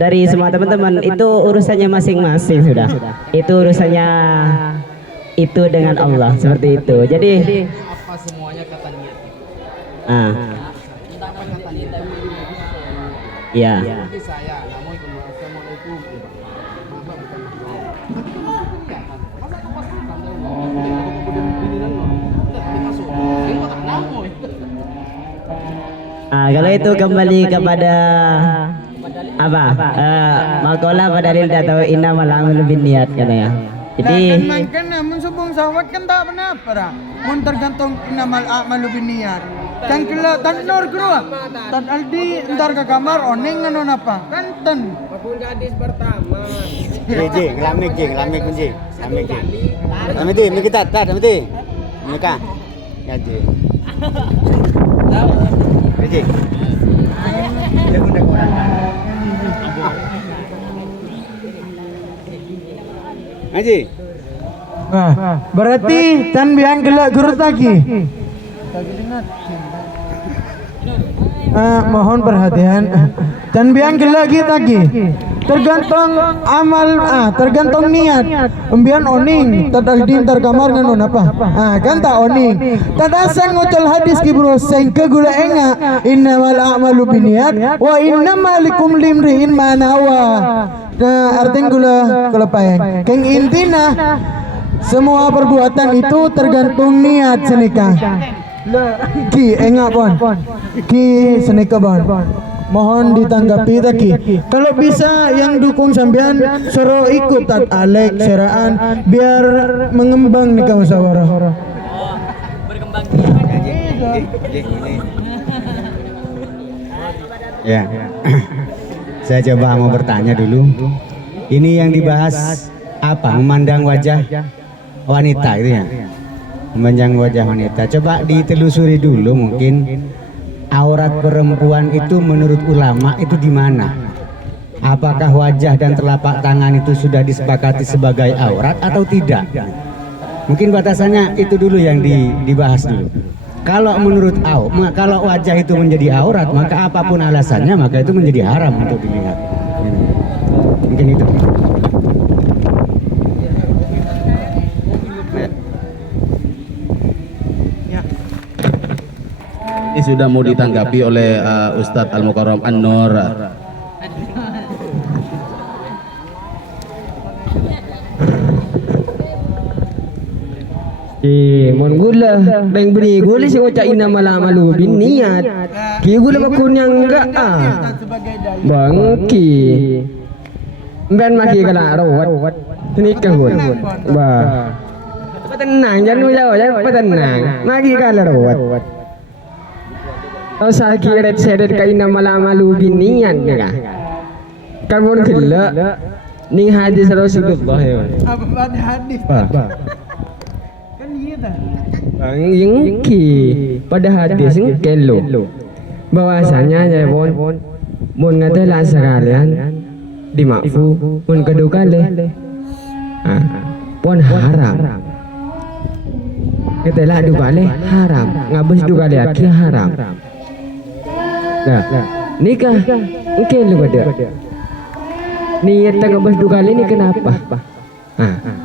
dari semua teman-teman, itu urusannya masing-masing sudah. Itu urusannya itu dengan Allah, seperti itu. Jadi Apa semuanya kata niat? entah apa kata niat? ya. Jadi saya namun assalamualaikum. Maaf bukan masa kau pas Kalau itu kembali kepada apa? Maqalah pada dalil atau innamal a'malu binniyat katanya. Jadi kan namun subung sawat kan tak pernah apa mun tergantung inamal a'malu binniyat kan kela tan nur guru tan aldi entar ke kamar oning ngono apa kan ten Hadis pertama. Ngelamik kunci. Lamik kita nikah. Ya ji. Haji. Berarti tan biang gelak guru lagi. Mohon perhatian. Dan biang gelak lagi. Tergantung amal, tergantung niat. Umbian oning, tadal din tar kamar nganon apa? Kan tak oning. Tadasang ngocol hadis ki bro, sengke gula enga. Innamal a'malu binniyat wa innamal likum limri'in ma nawa. Artinya gula payeng. Keng intina semua perbuatan itu tergantung niat senika. Ki enga pon. Ki senika pon. Mohon ditanggapi taki. Kalau bisa yang dukung sampean suruh ikut tat Alek seraan biar mengembang nikah musyawarah. Ya. Saya coba mau bertanya dulu. Ini yang dibahas apa? Memandang wajah wanita itu ya. Memandang wajah wanita. Coba ditelusuri dulu mungkin aurat perempuan itu menurut ulama itu di mana? Apakah wajah dan telapak tangan itu sudah disepakati sebagai aurat atau tidak? Mungkin batasannya itu dulu yang dibahas dulu. Kalau menurut kalau wajah itu menjadi aurat, maka apapun alasannya maka itu menjadi haram untuk dilihat. Mungkin itu. Ini sudah mau ditanggapi oleh Ustadz Al-Mukarram An-Nur. Mon gula bang beri gula si ngocak ina malu binniyat. Ki gula bakun yang enggak Bangki. Ben maki kala rawat. Nikah gula. Bah. Tenang jangan jauh tenang. Maki kala rawat. Kalau sakit red ka ina malu binniyat ka. Kamu gila. Ning hadis Rasulullah ya. Apa hadis? Yang pada hadis kelo bahwasanya ya bon mun ngatela sekalian dimakfu mun kedua kali pon haram ngatela dua kali haram ngabus dua kali lagi haram nah nikah kelo kada niat ngabus dua kali ini kenapa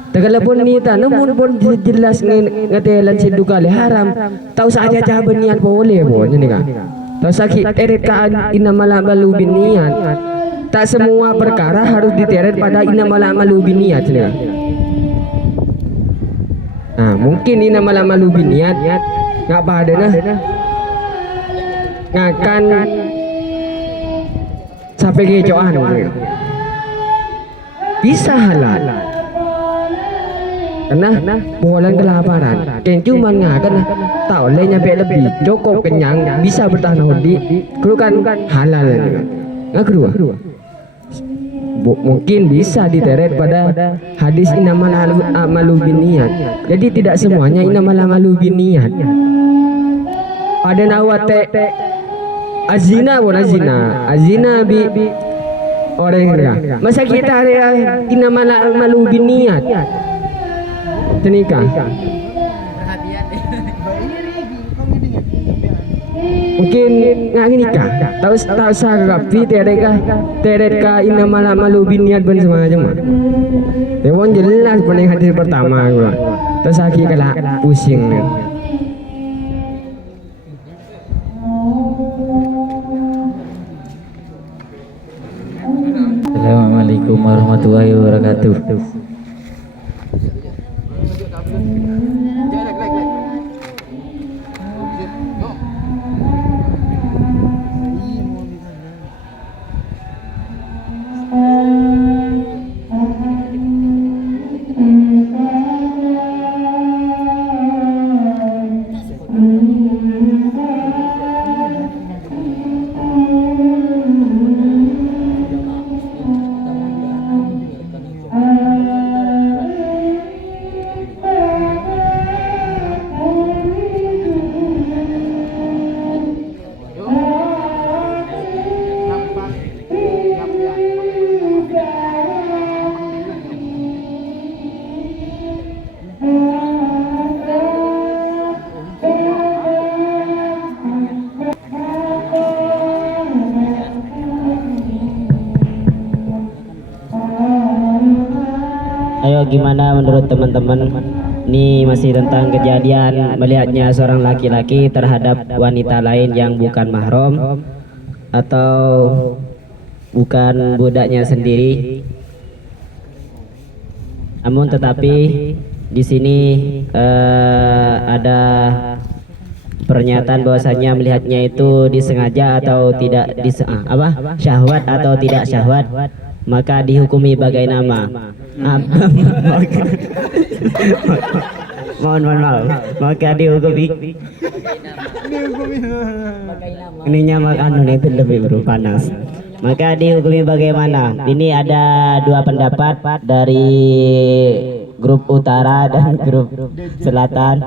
Tegalapun nita namun pun jelas ngatelan si dukali haram tahu saja caben niat boleh bon ini kan tahu sakit eret ka innamal a'malu binniyat tak semua perkara harus diteret pada innamal a'malu binniyat ini kan mungkin innamal a'malu binniyat ngak pada nah ngakan sampai kecoan bisa halal karena bulan kelaparan kan cuma ngakan tak boleh nyampe lebih cukup kenyang bisa bertahan hodi kru kan halal nggak kedua mungkin bisa diteret pada hadis innamal a'malu binniyat jadi tidak semuanya innamal a'malu binniyat pada nawate azina bi orang ini. Masa kita ada ina malu biniat. Tenika. Mungkin ngani nikah. Tahu sa rapi teret ka ina malu biniat ban semua aja mah. Tewon jelas paling hadir pertama gua. Terus aki kala pusing nih. Assalamualaikum warahmatullahi wabarakatuh. Ayo gimana menurut teman-teman? Ini masih tentang kejadian melihatnya seorang laki-laki terhadap wanita lain yang bukan mahram atau bukan budaknya sendiri. Namun tetapi di sini ada pernyataan bahwasanya melihatnya itu disengaja atau tidak syahwat atau tidak syahwat, maka dihukumi bagai nama. Mohon maaf, maka dihukumi ininya makan itu lebih panas. Maka dihukumi bagaimana? Ini ada dua pendapat dari grup utara dan grup selatan.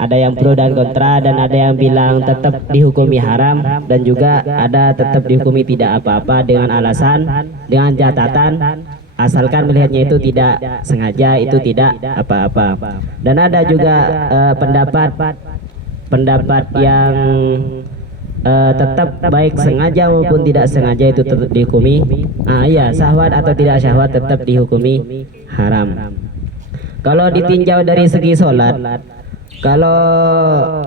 Ada yang pro dan kontra, dan ada yang bilang tetap dihukumi haram, dan juga ada tetap dihukumi tidak apa-apa dengan alasan, dengan catatan asalkan melihatnya itu tidak sengaja, itu tidak apa-apa. Dan ada juga pendapat yang tetap baik sengaja maupun tidak sengaja itu tetap dihukumi syahwat atau tidak syahwat tetap dihukumi haram. Kalau ditinjau dari segi sholat, kalau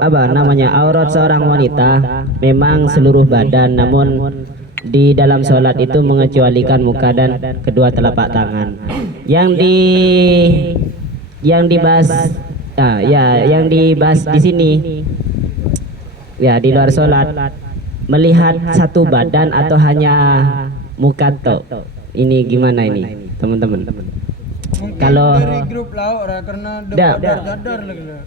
aurat seorang wanita memang seluruh badan, namun di dalam sholat itu mengecualikan muka dan kedua telapak tangan. Yang dibahas di sini ya, di luar sholat, melihat satu badan atau hanya muka toh. Ini gimana ini teman-teman? Kalau dari grup lah orang karena dadar lagi lah.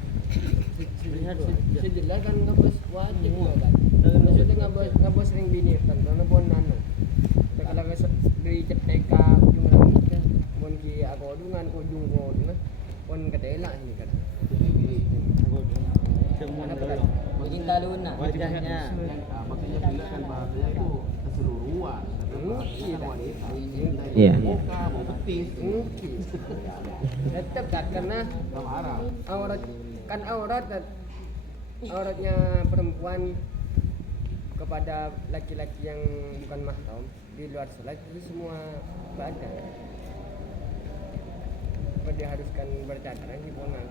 Sejelas kan ngabas wajib kan. Maksudnya ngabas ring bini kan karena pun nano. Kalau dari CPK ujung kan pun ki aku dungan ko ujung ko nah. Pun katela ini kan. Semua kan. Bikin taluna wajahnya. Maksudnya bila kan bahasanya itu keseluruhan. Iya. Tetap kan karena auratnya perempuan kepada laki-laki yang bukan mahram di luar sholat itu semua badan. Diharuskan bercadar di ponang.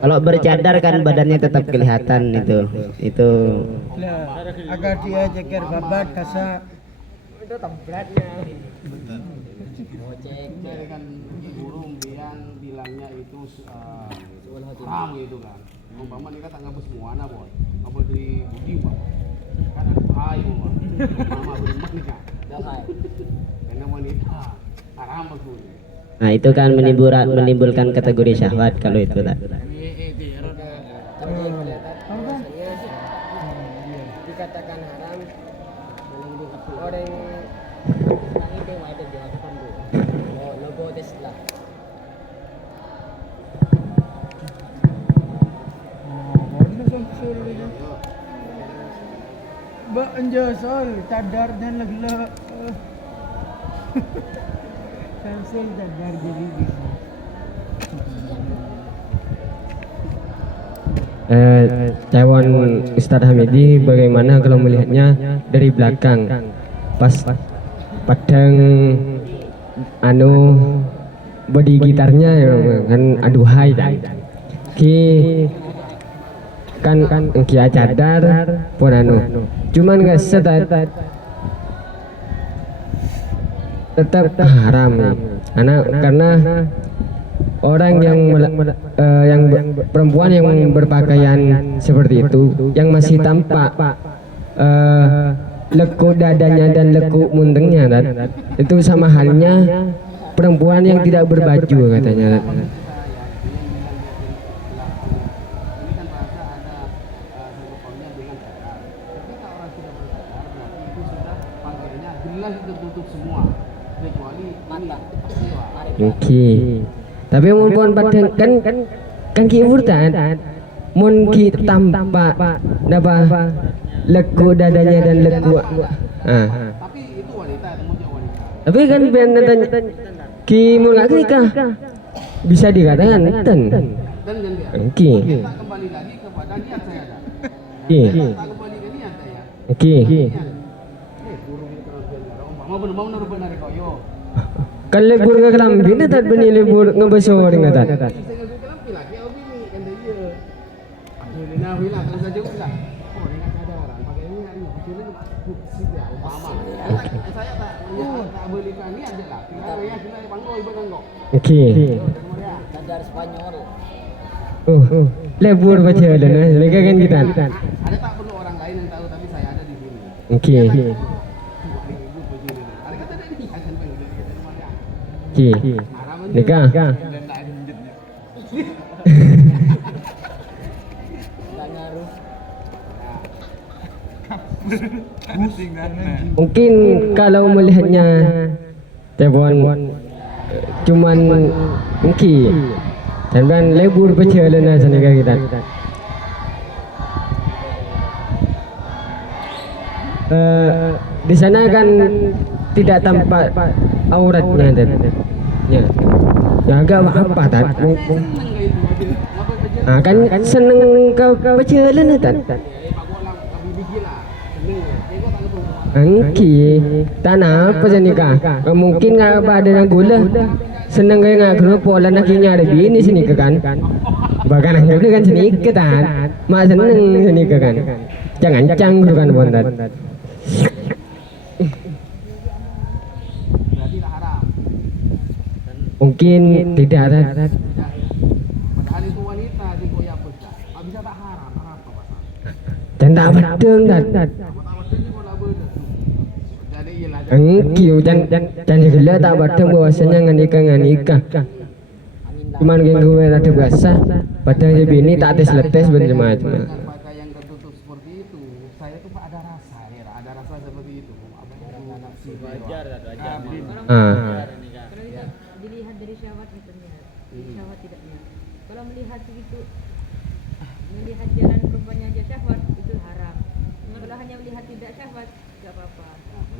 Kalau bercadar kan badannya tetap kelihatan itu. Agar dia ceker babat kasa. Itu templatnya. Jadi kan burung yang bilangnya itu haram gitu kan. Umpama dia kata ngabus muana boy, ngabus di budi boy. Kan ada bahaya boy. Mama berempat nih kan. Karena wanita haram maksudnya. Nah itu kan menimbulkan kategori syahwat kalau itu tak. Dikatakan haram orang itu ada dikatakan logo Tesla. Ba anja sol cadar dan lagla Cawan Ustadz Hamidi bagaimana kalau melihatnya dari belakang pas padang anu body gitarnya ya, kan aduhai kan kia cadar pun anu cuman gak tetap haram karena orang yang perempuan yang berpakaian seperti itu yang masih tampak lekuk dadanya dan lekuk muntengnya itu sama halnya perempuan yang tidak berbaju katanya. Oke. Tapi mun pun padang kan ki urtan mun ki tampak napa lekuk dadanya dan lekuk Tapi itu wanita, temunya wanita. tapi kan ben ki mun lagi nikah bisa dikatakan ten Dan dia oke kita kembali lagi kepada niat saya ada. oke Tak kembali ke niat saya. oke Burung itu terus dia mau naruh benar kau yo. kan lebur ke kelambi ni tak beni lebur ngebesor dengan tak Saya nggak bilang pilih ya bini kan dia. Aku ini nah bilang kalau saja bilang. Oh dengan sadaran pakai ini hari ini kecilnya sih ya umpama. Saya tak belikan niat je lah. Kita ya kita panggil ibu nggak. oke Sadar Spanyol. lebur baca dan mereka kan kita Ada tak perlu orang lain yang tahu tapi saya ada di sini. oke Ada kata dia ini akan panggil dia rumah dia. oke nikah Dan tak ada hinditnya. mungkin kalau melihatnya Tebon cuman mungkin dan kan lebur perjalanan sana kita di sana kan tidak tampak auratnya dan ya agak apa tak kan seneng ke perjalanan tan Angki, tanah apa jadi kah? Mungkin nggak ada yang gula. Seneng kayak nggak kena pola nakinya ada bini sini ke kan? Bahkan yang kan sini ke tan, mak seneng sini ke kan? Jangan canggung kan bondat. Berarti tak haram. Mungkin tidak ada. Padahal itu wanita di koyak pecah. Bisa tak haram? Haram apa pasal? Dan tak bedeng dan. Angki, dan segala tak bedeng bahwasanya nganika. Cuman yang gue ada biasa, padahal si bini tak tes macam-macam. Dengan pakaian tertutup seperti itu, saya tuh Pak ada rasa ya, ada rasa seperti itu. Apa yang nafsi wajar. Dilihat dari syahwat itu niat, syahwat tidak niat. Kalau melihat begitu, melihat jalan perempuannya aja syahwat itu haram. Kalau hanya melihat tidak syahwat, tidak apa-apa.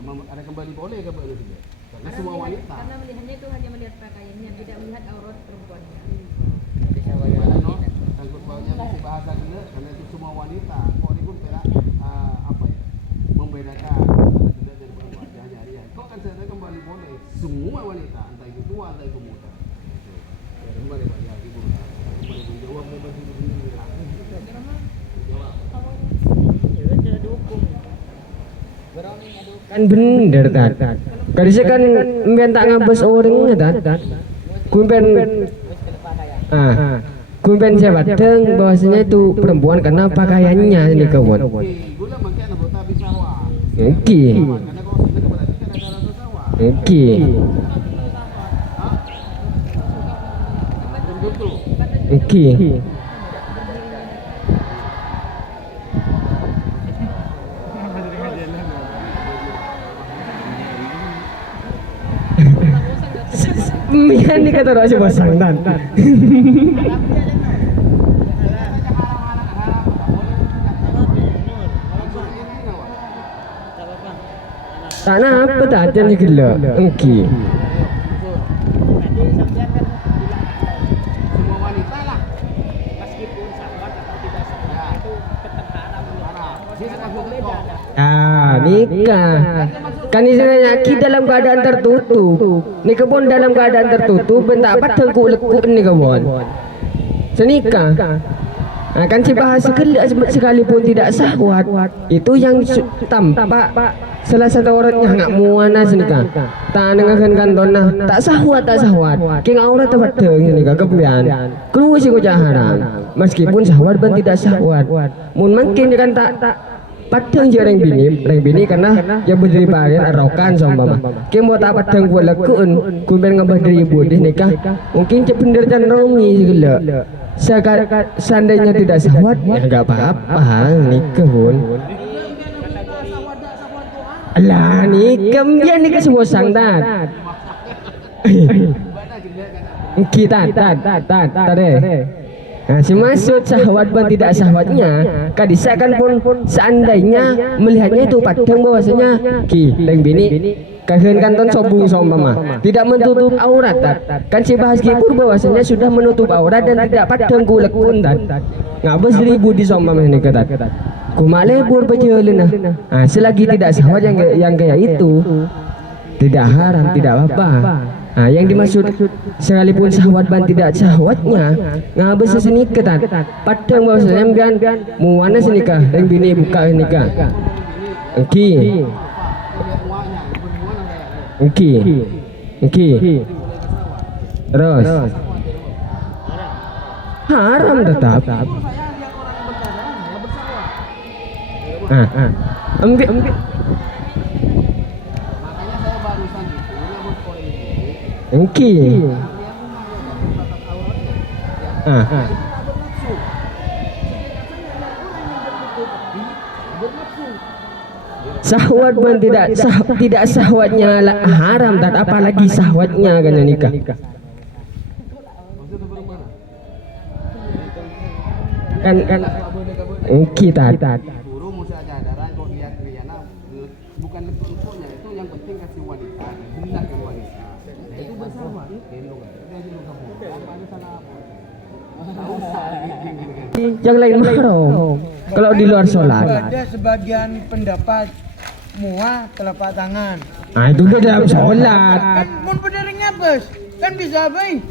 Ada kembali boleh ke boleh tidak? Karena semua wanita. Karena melihatnya itu hanya melihat pakaiannya, tidak melihat aurat perempuannya. Bagaimana no? Sangkut pautnya masih bahasa gila, karena itu semua wanita. Kok ini pun tidak apa ya? Membedakan antara gila dan perempuan. Ya. Kok kan saya kembali boleh semua wanita, entah itu tua, entah itu muda. Kembali Pak ya, ibu. Kembali menjawab bebas ibu sendiri lah. Jawab. Kan bener tak. Kali saya kan mben tak ngabas orang tak. Kumpen kumpen saya badeng bahwasanya itu perempuan karena pakaiannya ini kawan. Gula makin anak tak bisa wah. Oke. Karena kalau sudah berarti kan ada rasa sawah. Oke. Betul. Oke. Mian ni kata rasa basang dan. Tak apa tak ada gila. Okey. Semua wanita lah. Nikah. Kan istilahnya kita dalam keadaan tertutup. Nikah pun dalam keadaan tertutup, bentak apa tengkuk-lekuk ni kawan. Senikah. Kan si bahasa kelak sekalipun tidak syahwat. Itu yang tampak salah satu orangnya nak muana senikah. Tak dengarkan kantona, tak syahwat. King aurat tempat teng senikah kemudian. Keluar si kocah haram. Meskipun syahwat pun tidak syahwat. Mun makin kan tak padang je orang bini karena yang berdiri bayan arokan sama mama. King buat tak padang buat lekun, kumpen ngabah diri budis nikah. Mungkin cek bener dan rongi segala. Seandainya tidak syahwat, ya enggak apa-apa, nikah pun. Alah, nikah dia nikah semua sang tat. Kita tat deh. Nah, si maksud syahwat pun tidak syahwatnya, kadisakan pun seandainya melihatnya itu padang bahwasanya dan bini kahun kanton sobung sama tidak menutup aurat kan si bahas kipur bahwasanya sudah menutup aurat dan tidak padang kulekun ngabes ribu di sama ini ketat kumalebur pejelena. Nah, selagi tidak syahwat yang kayak itu tidak haram, tidak apa-apa. Nah, yang dimaksud sekalipun syahwat dan tidak syahwatnya ngabes senikah padang bahwasanya kan muana senikah yang bini buka nikah. Okey. Terus haram tetap. Makanya Ambil saya barusan itu nyambut poin ini. Okey. Syahwat pun tidak syahwatnya haram tak apalagi syahwatnya kan nikah. Kan kita Guru mesti ajaran kok lihat Riana bukan lekuknya itu yang penting kasih wanita, hendakkan wanita. Nah, itu bersama. Apa ada salah apa? yang lain mahram. Kalau di luar sholat. Ada sebagian pendapat muah telapak tangan. Nah itu dia dalam sholat. Kan mun bener ngapes. Kan bisa baik.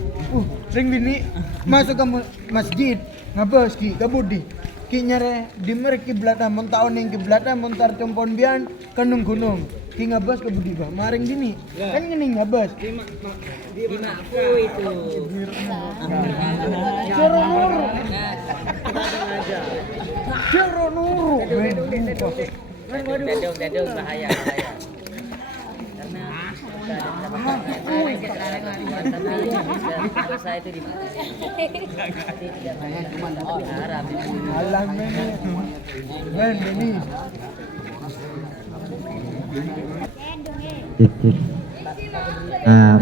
Ring bini masuk ke masjid ngapes ki kabudi. Ki nyare di merek kiblat mun taon ning kiblat mun tar tempon bian kenung gunung. Ki ngabas kabudi ba maring dini. Kan ngene ngabas. Di aku itu. Coro nuru. Coro nuru. Dedong bahaya.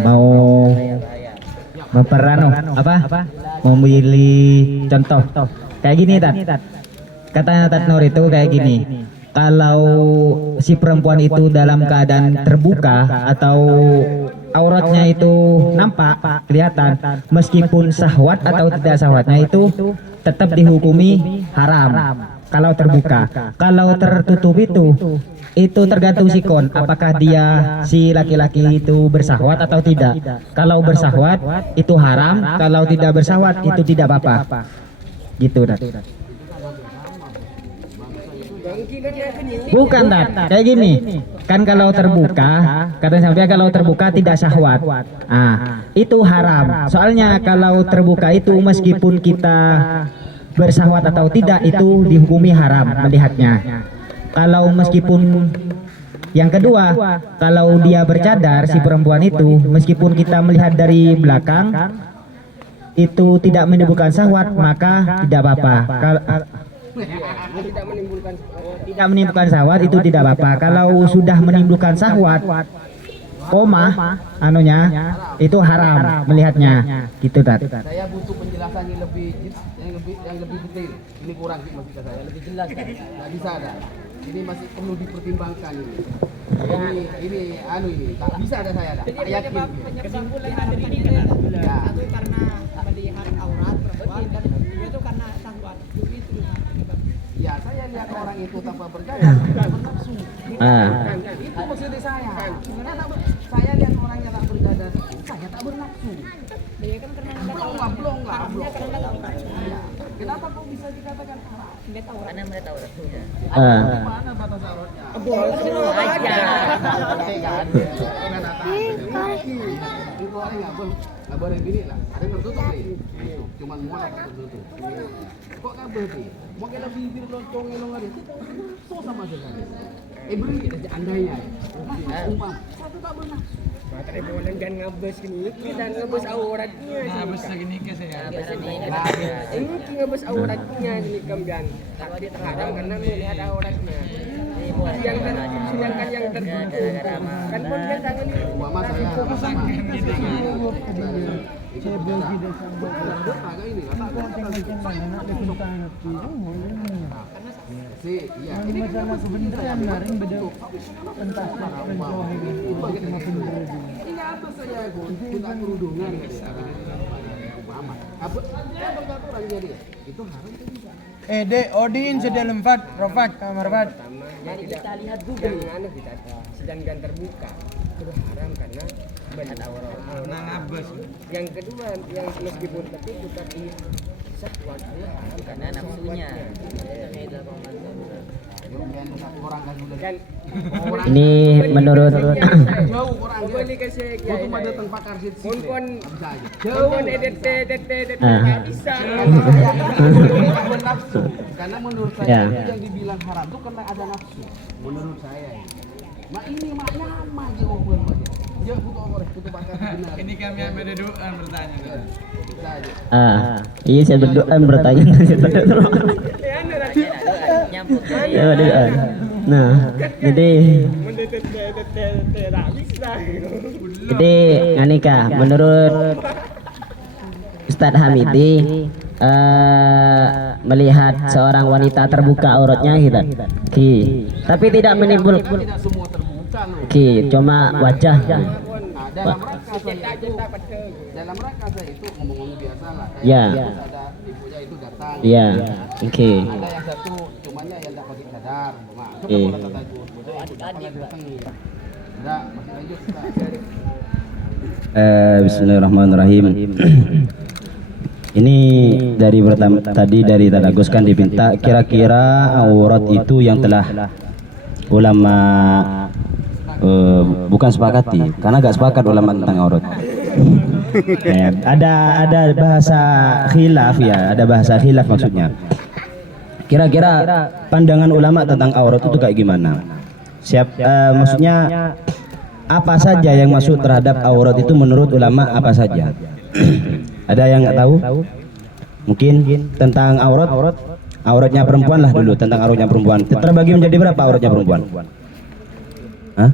Mau memperano apa? Memilih contoh kayak gini Tat. Katanya Tat Nur itu kayak gini. Kalau si perempuan itu dalam keadaan terbuka atau auratnya itu nampak kelihatan, meskipun syahwat atau tidak syahwatnya itu tetap dihukumi haram kalau terbuka. Kalau tertutup itu tergantung sikon, apakah dia si laki-laki itu bersahwat atau tidak. Kalau bersahwat itu haram, kalau tidak bersahwat itu tidak apa-apa. Gitu Tat. Bukan Tat, kayak gini. Kan kalau terbuka, kata sampai kalau terbuka tidak syahwat. Itu haram. Soalnya kalau terbuka itu meskipun kita bersahwat atau tidak itu dihukumi haram melihatnya. Kalau meskipun yang kedua, kalau dia bercadar si perempuan itu meskipun kita melihat dari belakang itu tidak menimbulkan syahwat maka tidak apa-apa. Tidak menimbulkan syahwat itu tidak apa-apa. Kalau sudah menimbulkan syahwat itu haram melihatnya. Gitu Tat. Saya butuh penjelasan yang lebih detail. Ini kurang maksud saya lebih jelas kan? Nggak bisa kan? ini masih perlu dipertimbangkan ini. Ini tak bisa ada saya dah. Tak yakin. Kesimpulan dari ini kan Ya. satu karena melihat aurat perempuan dan kedua itu karena syahwat. Itu Ya, saya lihat orang itu tanpa bergaya, tidak bernafsu. Itu maksudnya saya. Saya lihat orangnya tak bergaya, saya tak bernafsu. dia kan karena Blong lah. Ya. Kenapa kok bisa dikatakan haram? karena melihat auratnya. Mana batas auratnya? Itu orang nggak boleh gini lah. Ada yang tertutup nih. Cuman muat tertutup. Kok nggak berhenti? Mau kita bibir loncong elong ada. So sama sekali. Beri andainya. Umpam. Satu tak bernafsu. Materi boleh kan ngabes gini, kita ngabes auratnya. Ngabes segini ke saya. Ini ngabes auratnya gini kemudian. Tapi haram karena melihat auratnya. Sedangkan yang tertutup kan pun dia tangan ini. Mama saya sama. Iya, ini kan sebenarnya betul. Entah ini apa saya buka kerudungan itu haram Dek, Odin sedalam Fat, Rofat, kamar Fat. Kita lihat juga kita sedangkan terbuka itu haram karena melihat aurat. Ngabes. Yang kedua yang meskipun tertutup tapi syahwatnya haram karena nafsunya. Kan Ini menurut jauh orang boleh kasih itu pada tempat karsit kon jauh edit Ah. bisa. nafsu karena menurut saya Ya. yang dibilang haram itu karena ada nafsu menurut saya ini maknya sama aja ngobrol dia butuh orang butuh bakar benar Ini kami yang berdoa bertanya. bisa aja iya saya berdoa bertanya. Ya, berdoa. Nah, jadi Nganika menurut Ustadz Hamidi melihat seorang wanita terbuka auratnya gitu. Tapi tidak menimbulkan tidak semua terbuka loh cuma wajah. dalam rangka saya itu ngomong-ngomong biasa lah kayak Ya. ada ibunya itu datang Iya, oke. ada yang satu cumanya yang tak pakai cadar coba Eh. kalau kata tajud datang enggak masih lanjut Bismillahirrahmanirrahim. Ini dari pertama tadi dari Tadagus kan dipinta kira-kira aurat itu yang telah ulama bukan sepakati karena gak sepakat ulama tentang aurat. Ada bahasa khilaf ya, ada bahasa khilaf maksudnya. Kira-kira pandangan ulama tentang aurat itu kayak gimana? Maksudnya apa saja yang masuk terhadap aurat itu menurut ulama apa saja? Ada yang nggak tahu? Mungkin tentang auratnya perempuan lah dulu, tentang auratnya perempuan. Terbagi menjadi berapa auratnya perempuan? Hah?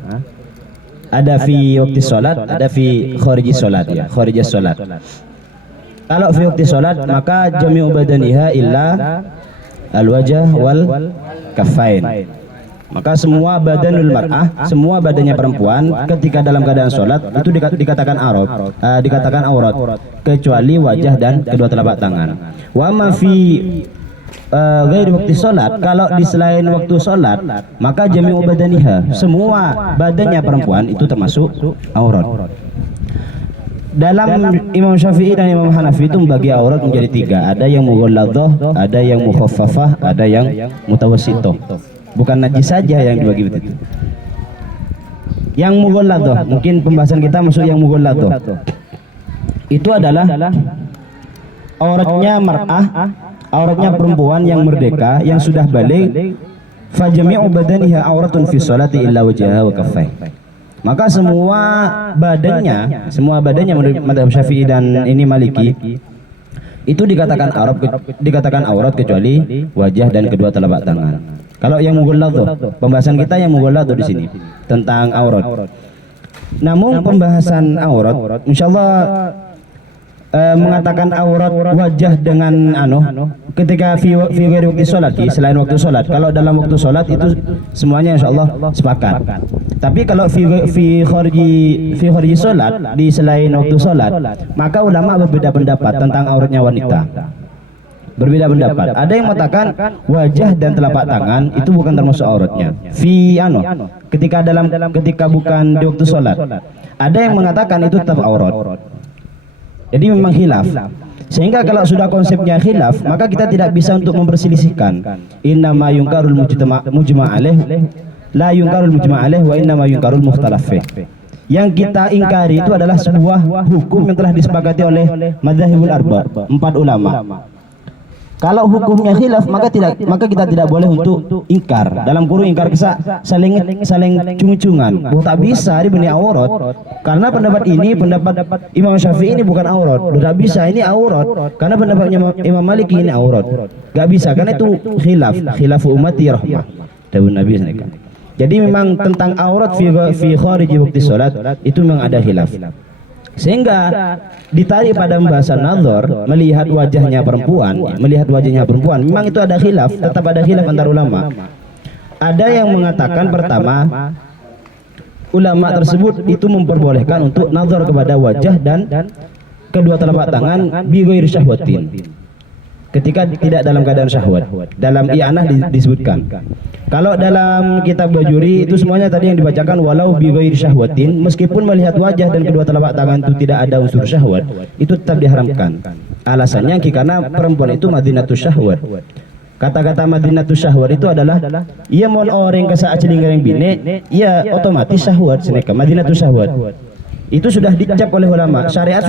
Ada fi waktu sholat, ada fi kharijis sholat ya, kharijis sholat. Kalau fi waktu sholat maka jami'u badaniha illa al-wajah wal kaffain. Maka semua badanul mar'ah, semua badannya perempuan ketika dalam keadaan sholat itu dikatakan aurat, kecuali wajah dan kedua telapak tangan. Wa ma fi ghairi waktu sholat, kalau di selain waktu sholat maka jami'u badaniha, semua badannya perempuan itu termasuk aurat. Dalam Imam Syafi'i dan Imam Hanafi itu membagi aurat menjadi tiga, ada yang mughalladhah, ada yang mukhaffafah, ada yang mutawassithah. Bukan najis saja yang dibagi begitu. Yang mughalladhah, mungkin pembahasan kita masuk yang mughalladhah. Itu adalah auratnya mar'ah, auratnya perempuan yang merdeka, yang sudah balik. Fajami'u badaniha auratun fi sholati illa wajhaha wa kaffai. Maka semua badannya menurut mazhab Syafi'i dan ini Maliki itu dikatakan aurat kecuali wajah dan kedua telapak tangan. Kalau yang mughalladhah, pembahasan kita yang mughalladhah di sini tentang aurat. Namun pembahasan aurat, insyaallah mengatakan aurat wajah dengan ketika fi ghairi waktu sholat, selain waktu sholat. Kalau dalam waktu sholat itu semuanya insyaallah sepakat. Tapi kalau fi khariji sholat, di selain waktu sholat, maka ulama berbeda pendapat tentang auratnya wanita. Berbeda pendapat. Ada yang mengatakan wajah dan telapak tangan itu bukan termasuk auratnya. Ketika bukan di waktu sholat. Ada yang mengatakan itu tetap aurat. Jadi memang khilaf. Sehingga kalau sudah konsepnya khilaf, maka kita tidak bisa untuk memperselisihkan. Innama yungkarul mujma' alaih la yungkarul mujma' alaih wa innama yungkarul mukhtalaf fih. Yang kita ingkari itu adalah sebuah hukum yang telah disepakati oleh madzhabul arba', 4 ulama. Kalau hukumnya khilaf, maka kita tidak boleh untuk ingkar. Dalam kurung ingkar kisah saling cung-cungan. Tak bisa ini benih aurat. Karena pendapat Imam Syafi'i ini bukan aurat. Tidak bisa ini aurat. Karena pendapatnya Imam Maliki ini aurat. Gak bisa karena itu khilafu ummati rahmah. Dawuh Nabi sallallahu. Jadi memang tentang aurat fi khariji waktu salat itu memang ada khilaf. Sehingga ditarik pada pembahasan nazar, melihat wajahnya perempuan, memang itu ada khilaf, tetap ada khilaf antar ulama. Ada yang mengatakan pertama, ulama tersebut itu memperbolehkan untuk nazar kepada wajah dan kedua telapak tangan bi ghairi syahwatin. Ketika tidak dalam keadaan syahwat. Dalam i'anah disebutkan. Kalau dalam kitab Bajuri itu semuanya tadi yang dibacakan walau bi ghairi syahwatin, meskipun melihat wajah dan kedua telapak tangan itu tidak ada unsur syahwat, itu tetap diharamkan. Alasannya karena perempuan itu madinatus syahwat. Kata-kata madinatus syahwat itu adalah ia mon orang kesaat celinggareng bine, ia otomatis syahwat seneka madinatus syahwat. Itu sudah dicap oleh ulama. Syariat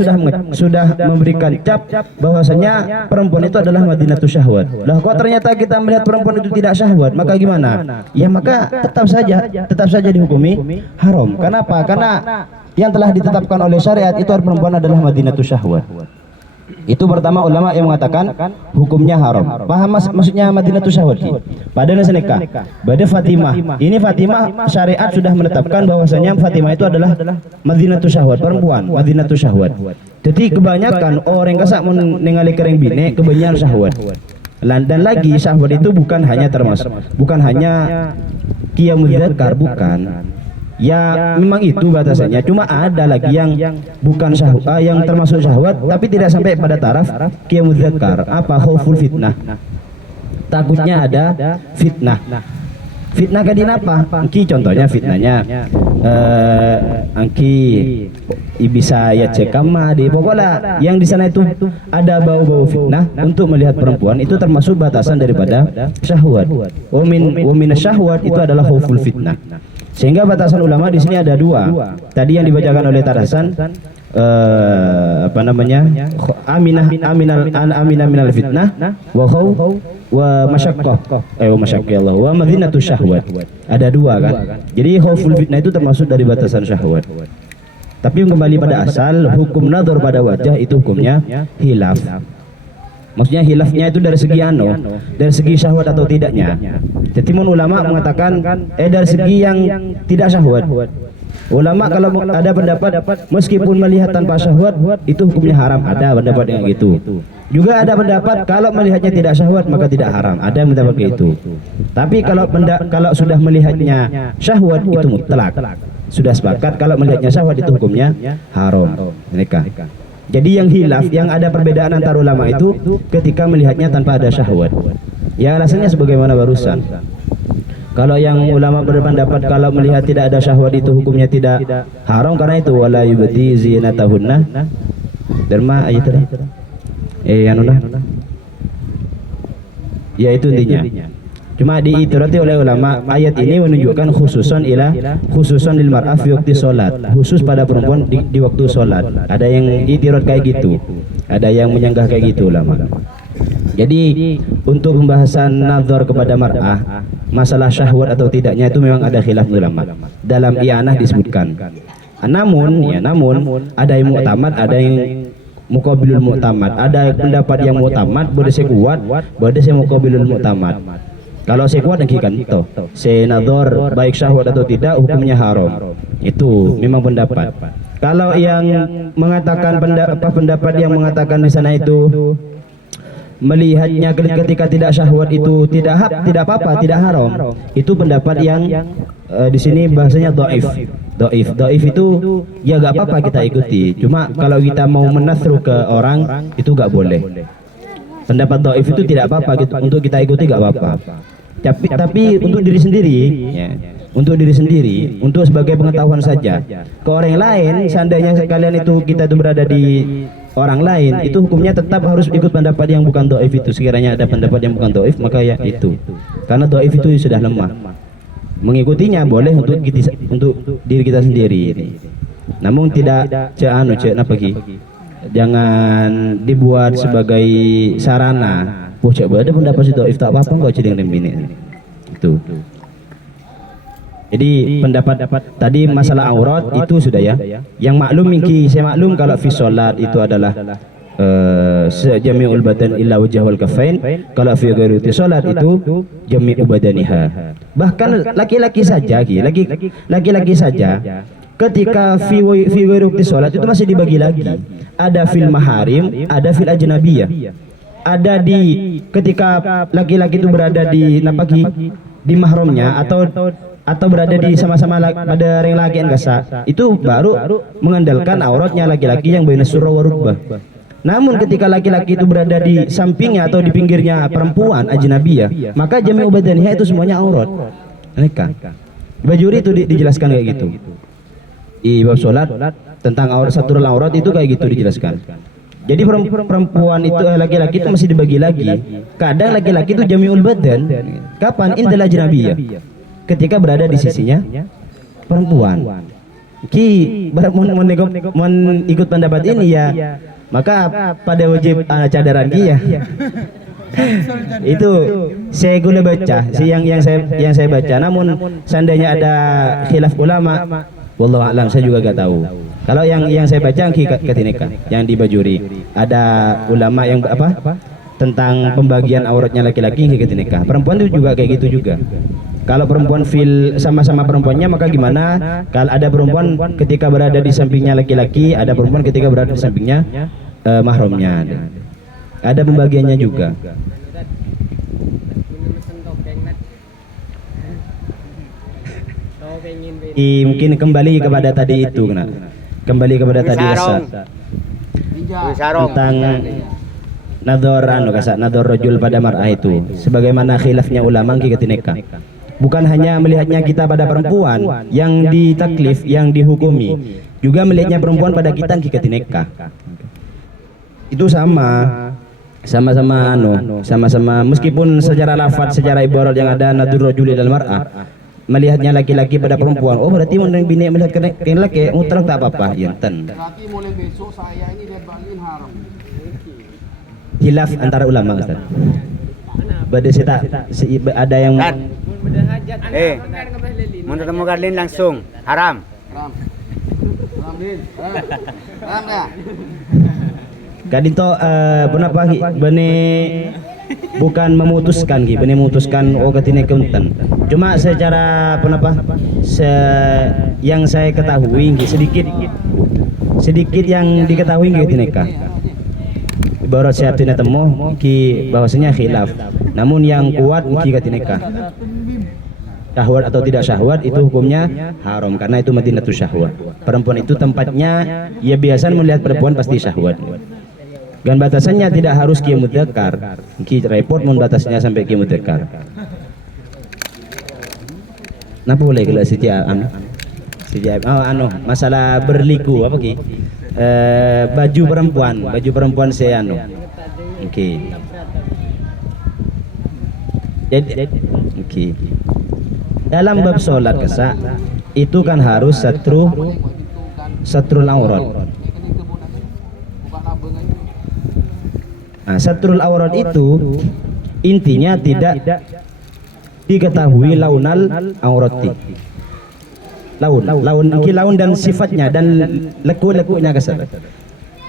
sudah memberikan cap bahwasanya perempuan itu adalah madinatus syahwat. Lah kok ternyata kita melihat perempuan itu tidak syahwat, maka gimana? Ya maka tetap saja dihukumi haram. Kenapa? Karena yang telah ditetapkan oleh syariat itu perempuan adalah madinatus syahwat. Itu pertama ulama yang mengatakan hukumnya haram. Paham maksudnya madinatus syahwat? Pada seneka, pada Fatimah. Ini Fatimah syariat sudah menetapkan bahwasanya Fatimah itu adalah madinatus syahwat, perempuan madinatus syahwat. Jadi kebanyakan orang kasak menningali kereng bine kebanyakan syahwat. Dan lagi syahwat itu bukan hanya qiyamul dzakar, bukan. Ya memang itu batasannya. Cuma ada lagi yang bukan syahwat, yang termasuk syahwat tapi tidak sampai pada taraf qiyamul dzakar. Apa? Khauful fitnah. Takutnya ada fitnah. Fitnah kadin apa? Angki contohnya fitnahnya angki bisa ya cekama di pokoknya yang di sana itu ada bau-bau fitnah untuk melihat perempuan itu termasuk batasan daripada syahwat. Wa min syahwat itu adalah khauful fitnah. Sehingga batasan ulama di sini ada 2. Tadi yang dibacakan oleh Tarasan aminah minal fitnah wa khauf wa masyaqqah wa madinatus syahwat. Ada 2 kan. Jadi khauful fitnah itu termasuk dari batasan syahwat. Tapi kembali pada asal, hukum nazar pada wajah itu hukumnya hilaf. Maksudnya hilafnya itu dari segi syahwat atau tidaknya. Jadi ulama mengatakan dari segi yang tidak syahwat. Ulama kalau ada pendapat meskipun melihat tanpa syahwat itu hukumnya haram, ada pendapat yang gitu. Juga ada pendapat kalau melihatnya tidak syahwat maka tidak haram, ada yang pendapat gitu. Tapi kalau sudah melihatnya syahwat itu mutlak. Sudah sepakat kalau melihatnya syahwat itu hukumnya haram. Mereka. Jadi yang hilaf, yang ada perbedaan antar ulama itu ketika melihatnya tanpa ada syahwat. Ya alasannya sebagaimana barusan. Kalau yang ulama berpendapat kalau melihat tidak ada syahwat itu hukumnya tidak haram karena itu wala yubdi zinatahunna. Derma ayat tadi. Ya itu intinya. Cuma diitirati oleh ulama ayat ini menunjukkan khususon lil mar'ah fi waqti sholat, khusus pada perempuan di waktu sholat. Ada yang itirat kayak gitu, ada yang menyanggah kayak gitu ulama. Jadi untuk pembahasan nazar kepada mar'ah, masalah syahwat atau tidaknya itu memang ada khilaf ulama. Dalam i'anah disebutkan. Namun ada yang mu'tamad, ada yang muqabilul mu'tamad. Ada pendapat yang mu'tamad boleh kuat, boleh muqabilul mu'tamad. Kalau saya kuat kan itu, saya nazar baik syahwat atau tidak hukumnya haram. Itu memang pendapat. Kalau yang mengatakan pendapat yang mengatakan di sana itu melihatnya ketika tidak syahwat itu tidak apa-apa, tidak haram. Itu pendapat yang di sini bahasanya dhaif. Dhaif itu ya gak apa-apa kita ikuti. Cuma kalau kita mau menasruh ke orang itu gak boleh. Pendapat dhaif itu tidak apa-apa gitu, untuk kita ikuti gak apa-apa. Tapi untuk diri sendiri, ya, untuk diri sendiri, untuk sebagai pengetahuan saja. Ke orang lain, seandainya sekalian itu kita itu berada di orang lain, itu hukumnya tetap harus ikut pendapat yang bukan dhaif itu. Sekiranya ada pendapat yang bukan dhaif, maka ya itu. Karena dhaif itu sudah lemah. Mengikutinya boleh untuk diri kita sendiri. Namun tidak jangan dibuat sebagai sarana. Coba ada pendapat itu dhaif tak apa-apa enggak cedeng bini. Itu. Jadi pendapat tadi masalah aurat itu sudah ya. Yang maklum saya maklum kalau fi salat itu adalah jami'ul badan illa wajh wal kafain. Kalau fi ghairi salat itu jami'u badaniha. Bahkan laki-laki saja ketika fi ghairi salat itu masih dibagi lagi. Ada fil maharim, ada fil ajnabiyah. Ada di ketika laki-laki itu berada di mahramnya atau berada di sama-sama pada ring laki angkasa, itu baru mengandalkan auratnya laki-laki yang baina surah wa rukbah. Namun ketika laki-laki itu berada di sampingnya atau di pinggirnya perempuan ajnabiyah, maka jami'u badaniha itu semuanya aurat mereka. Bajuri itu dijelaskan kayak gitu. Di bab salat tentang satrul aurat itu kayak gitu dijelaskan. Jadi perempuan itu laki-laki itu masih dibagi lagi. Kadang laki-laki itu jami'ul badan. Kapan? Indal ajnabiyah. Ketika berada di sisinya perempuan. Ikut pendapat ini ya, maka pada wajib cadaran ya. Itu saya guna baca, yang saya baca. Namun seandainya ada khilaf ulama, wallahu a'lam, saya juga gak tahu. Kalau yang saya baca ketika yang di Bajuri ada ulama yang tentang pembagian auratnya laki-laki ketika perempuan itu juga kayak gitu juga. Kalau perempuan sama-sama perempuannya, maka gimana kalau ada perempuan ketika berada di sampingnya laki-laki, ada perempuan ketika berada di sampingnya mahramnya. Ada pembagiannya juga. Mungkin kembali kepada tadi itu kembali kepada tadi tentang nador rajul pada mar'ah itu, sebagaimana khilafnya ulama ketika bukan hanya melihatnya kita pada perempuan yang ditaklif, yang dihukumi, juga melihatnya perempuan pada kita ketika itu sama-sama meskipun secara lafaz, secara ibarat yang ada nadur rajuli dan mar'ah, melihatnya laki-laki pada perempuan, oh berarti menurut bini melihat laki mutlak tak apa-apa, ya ten. Berarti mulai besok saya ini dibatalin haram. Hilaf antara ulama, Ustaz. Ada yang menurut kamu Karlin langsung haram. Haram din. Haram ya. Kadinto kenapa bene bukan memutuskan bene memutuskan ketina keuntan. Cuma secara yang saya ketahui sedikit yang diketahui ketika barat saya tina temu bahwasanya khilaf. Namun yang kuat ketika syahwat atau tidak syahwat itu hukumnya haram, karena itu madinatus syahwat. Perempuan itu tempatnya ya biasa melihat perempuan pasti syahwat. Dan batasannya tidak harus mudzakkar. Repot batasnya sampai mudzakkar. Napa boleh kalau masalah berliku apa baju perempuan saya Jadi dalam bab sholat itu kan harus satrul aurat. Nah, satrul aurat itu intinya tidak diketahui launal aurati. Laun dan sifatnya dan leku-lekunya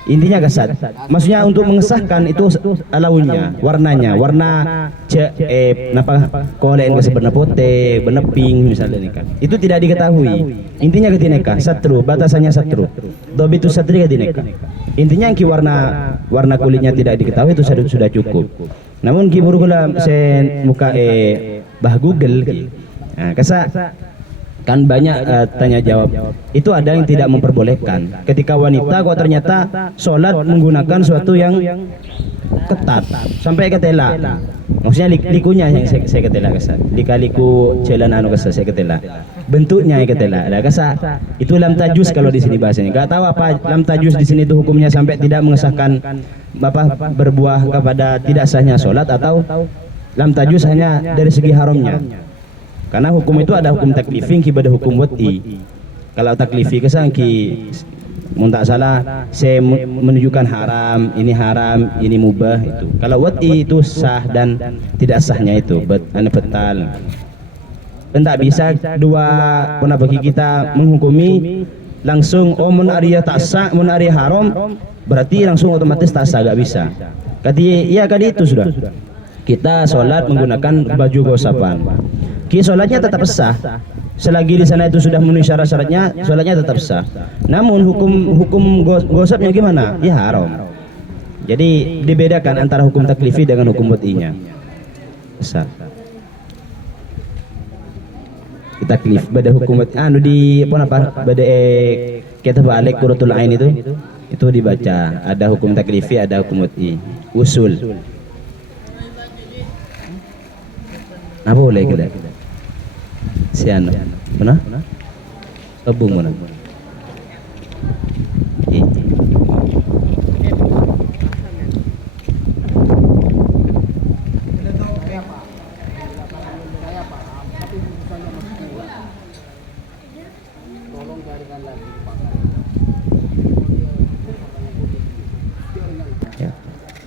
Intinya kasat. Maksudnya untuk mengesahkan itu alaunya, warnanya, warna napa kolen ke sebenarnya putih, benar pink misalnya nih kan. Itu tidak diketahui. Intinya ketineka satru, batasannya satru. Dobi itu satri ketineka. Intinya ki warna kulitnya tidak diketahui itu sudah cukup. Namun ki burugula sen muka bah Google ki. Nah, kasa kan banyak tanya jawab itu ada yang tidak memperbolehkan ketika wanita kok ternyata sholat menggunakan suatu yang ketat sampai ketela, maksudnya likunya yang saya ketela kasa liku celana anu kasa saya ketela bentuknya yang ketela ada kasa itu lam tajus kalau di sini bahasanya nggak tahu apa lam tajus di sini itu hukumnya sampai tidak mengesahkan apa berbuah kepada tidak sahnya sholat atau lam tajus hanya dari segi haramnya. Karena hukum itu ada hukum taklifi kepada hukum wati. Kalau taklifi kesan ki mun tak salah saya menunjukkan haram, ini mubah itu. Kalau wati itu sah dan tidak sahnya itu betal. Dan tak bisa dua pernah bagi kita menghukumi langsung mun arya tak sah, mun arya haram berarti langsung otomatis tak sah, gak bisa. Kadi itu sudah. Kita sholat menggunakan baju gosapan. Sholatnya tetap sah selagi di sana itu sudah memenuhi syarat-syaratnya, sholatnya tetap sah. Namun hukum gosapnya gimana? Ya haram. Jadi dibedakan antara hukum taklifi dengan hukum watinya. Sah. Kita taklif pada hukum anu di apa pada kita balik Qurratul Ain itu dibaca ada hukum taklifi ada hukum wati usul. Apa boleh kita? Siano, mana? Abung mana?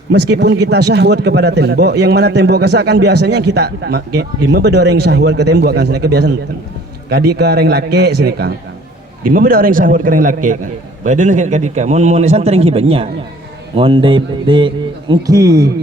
Meskipun kita syahwat kepada tembok, yang mana tembok kesakan biasanya kita di mebe orang syahwat ke tembok kan sini kebiasaan. Kadi ke reng laki sini kan. Di mebe orang syahwat ke reng laki kan. Badan kadi ka mon monesan tering banyak. Mon de engki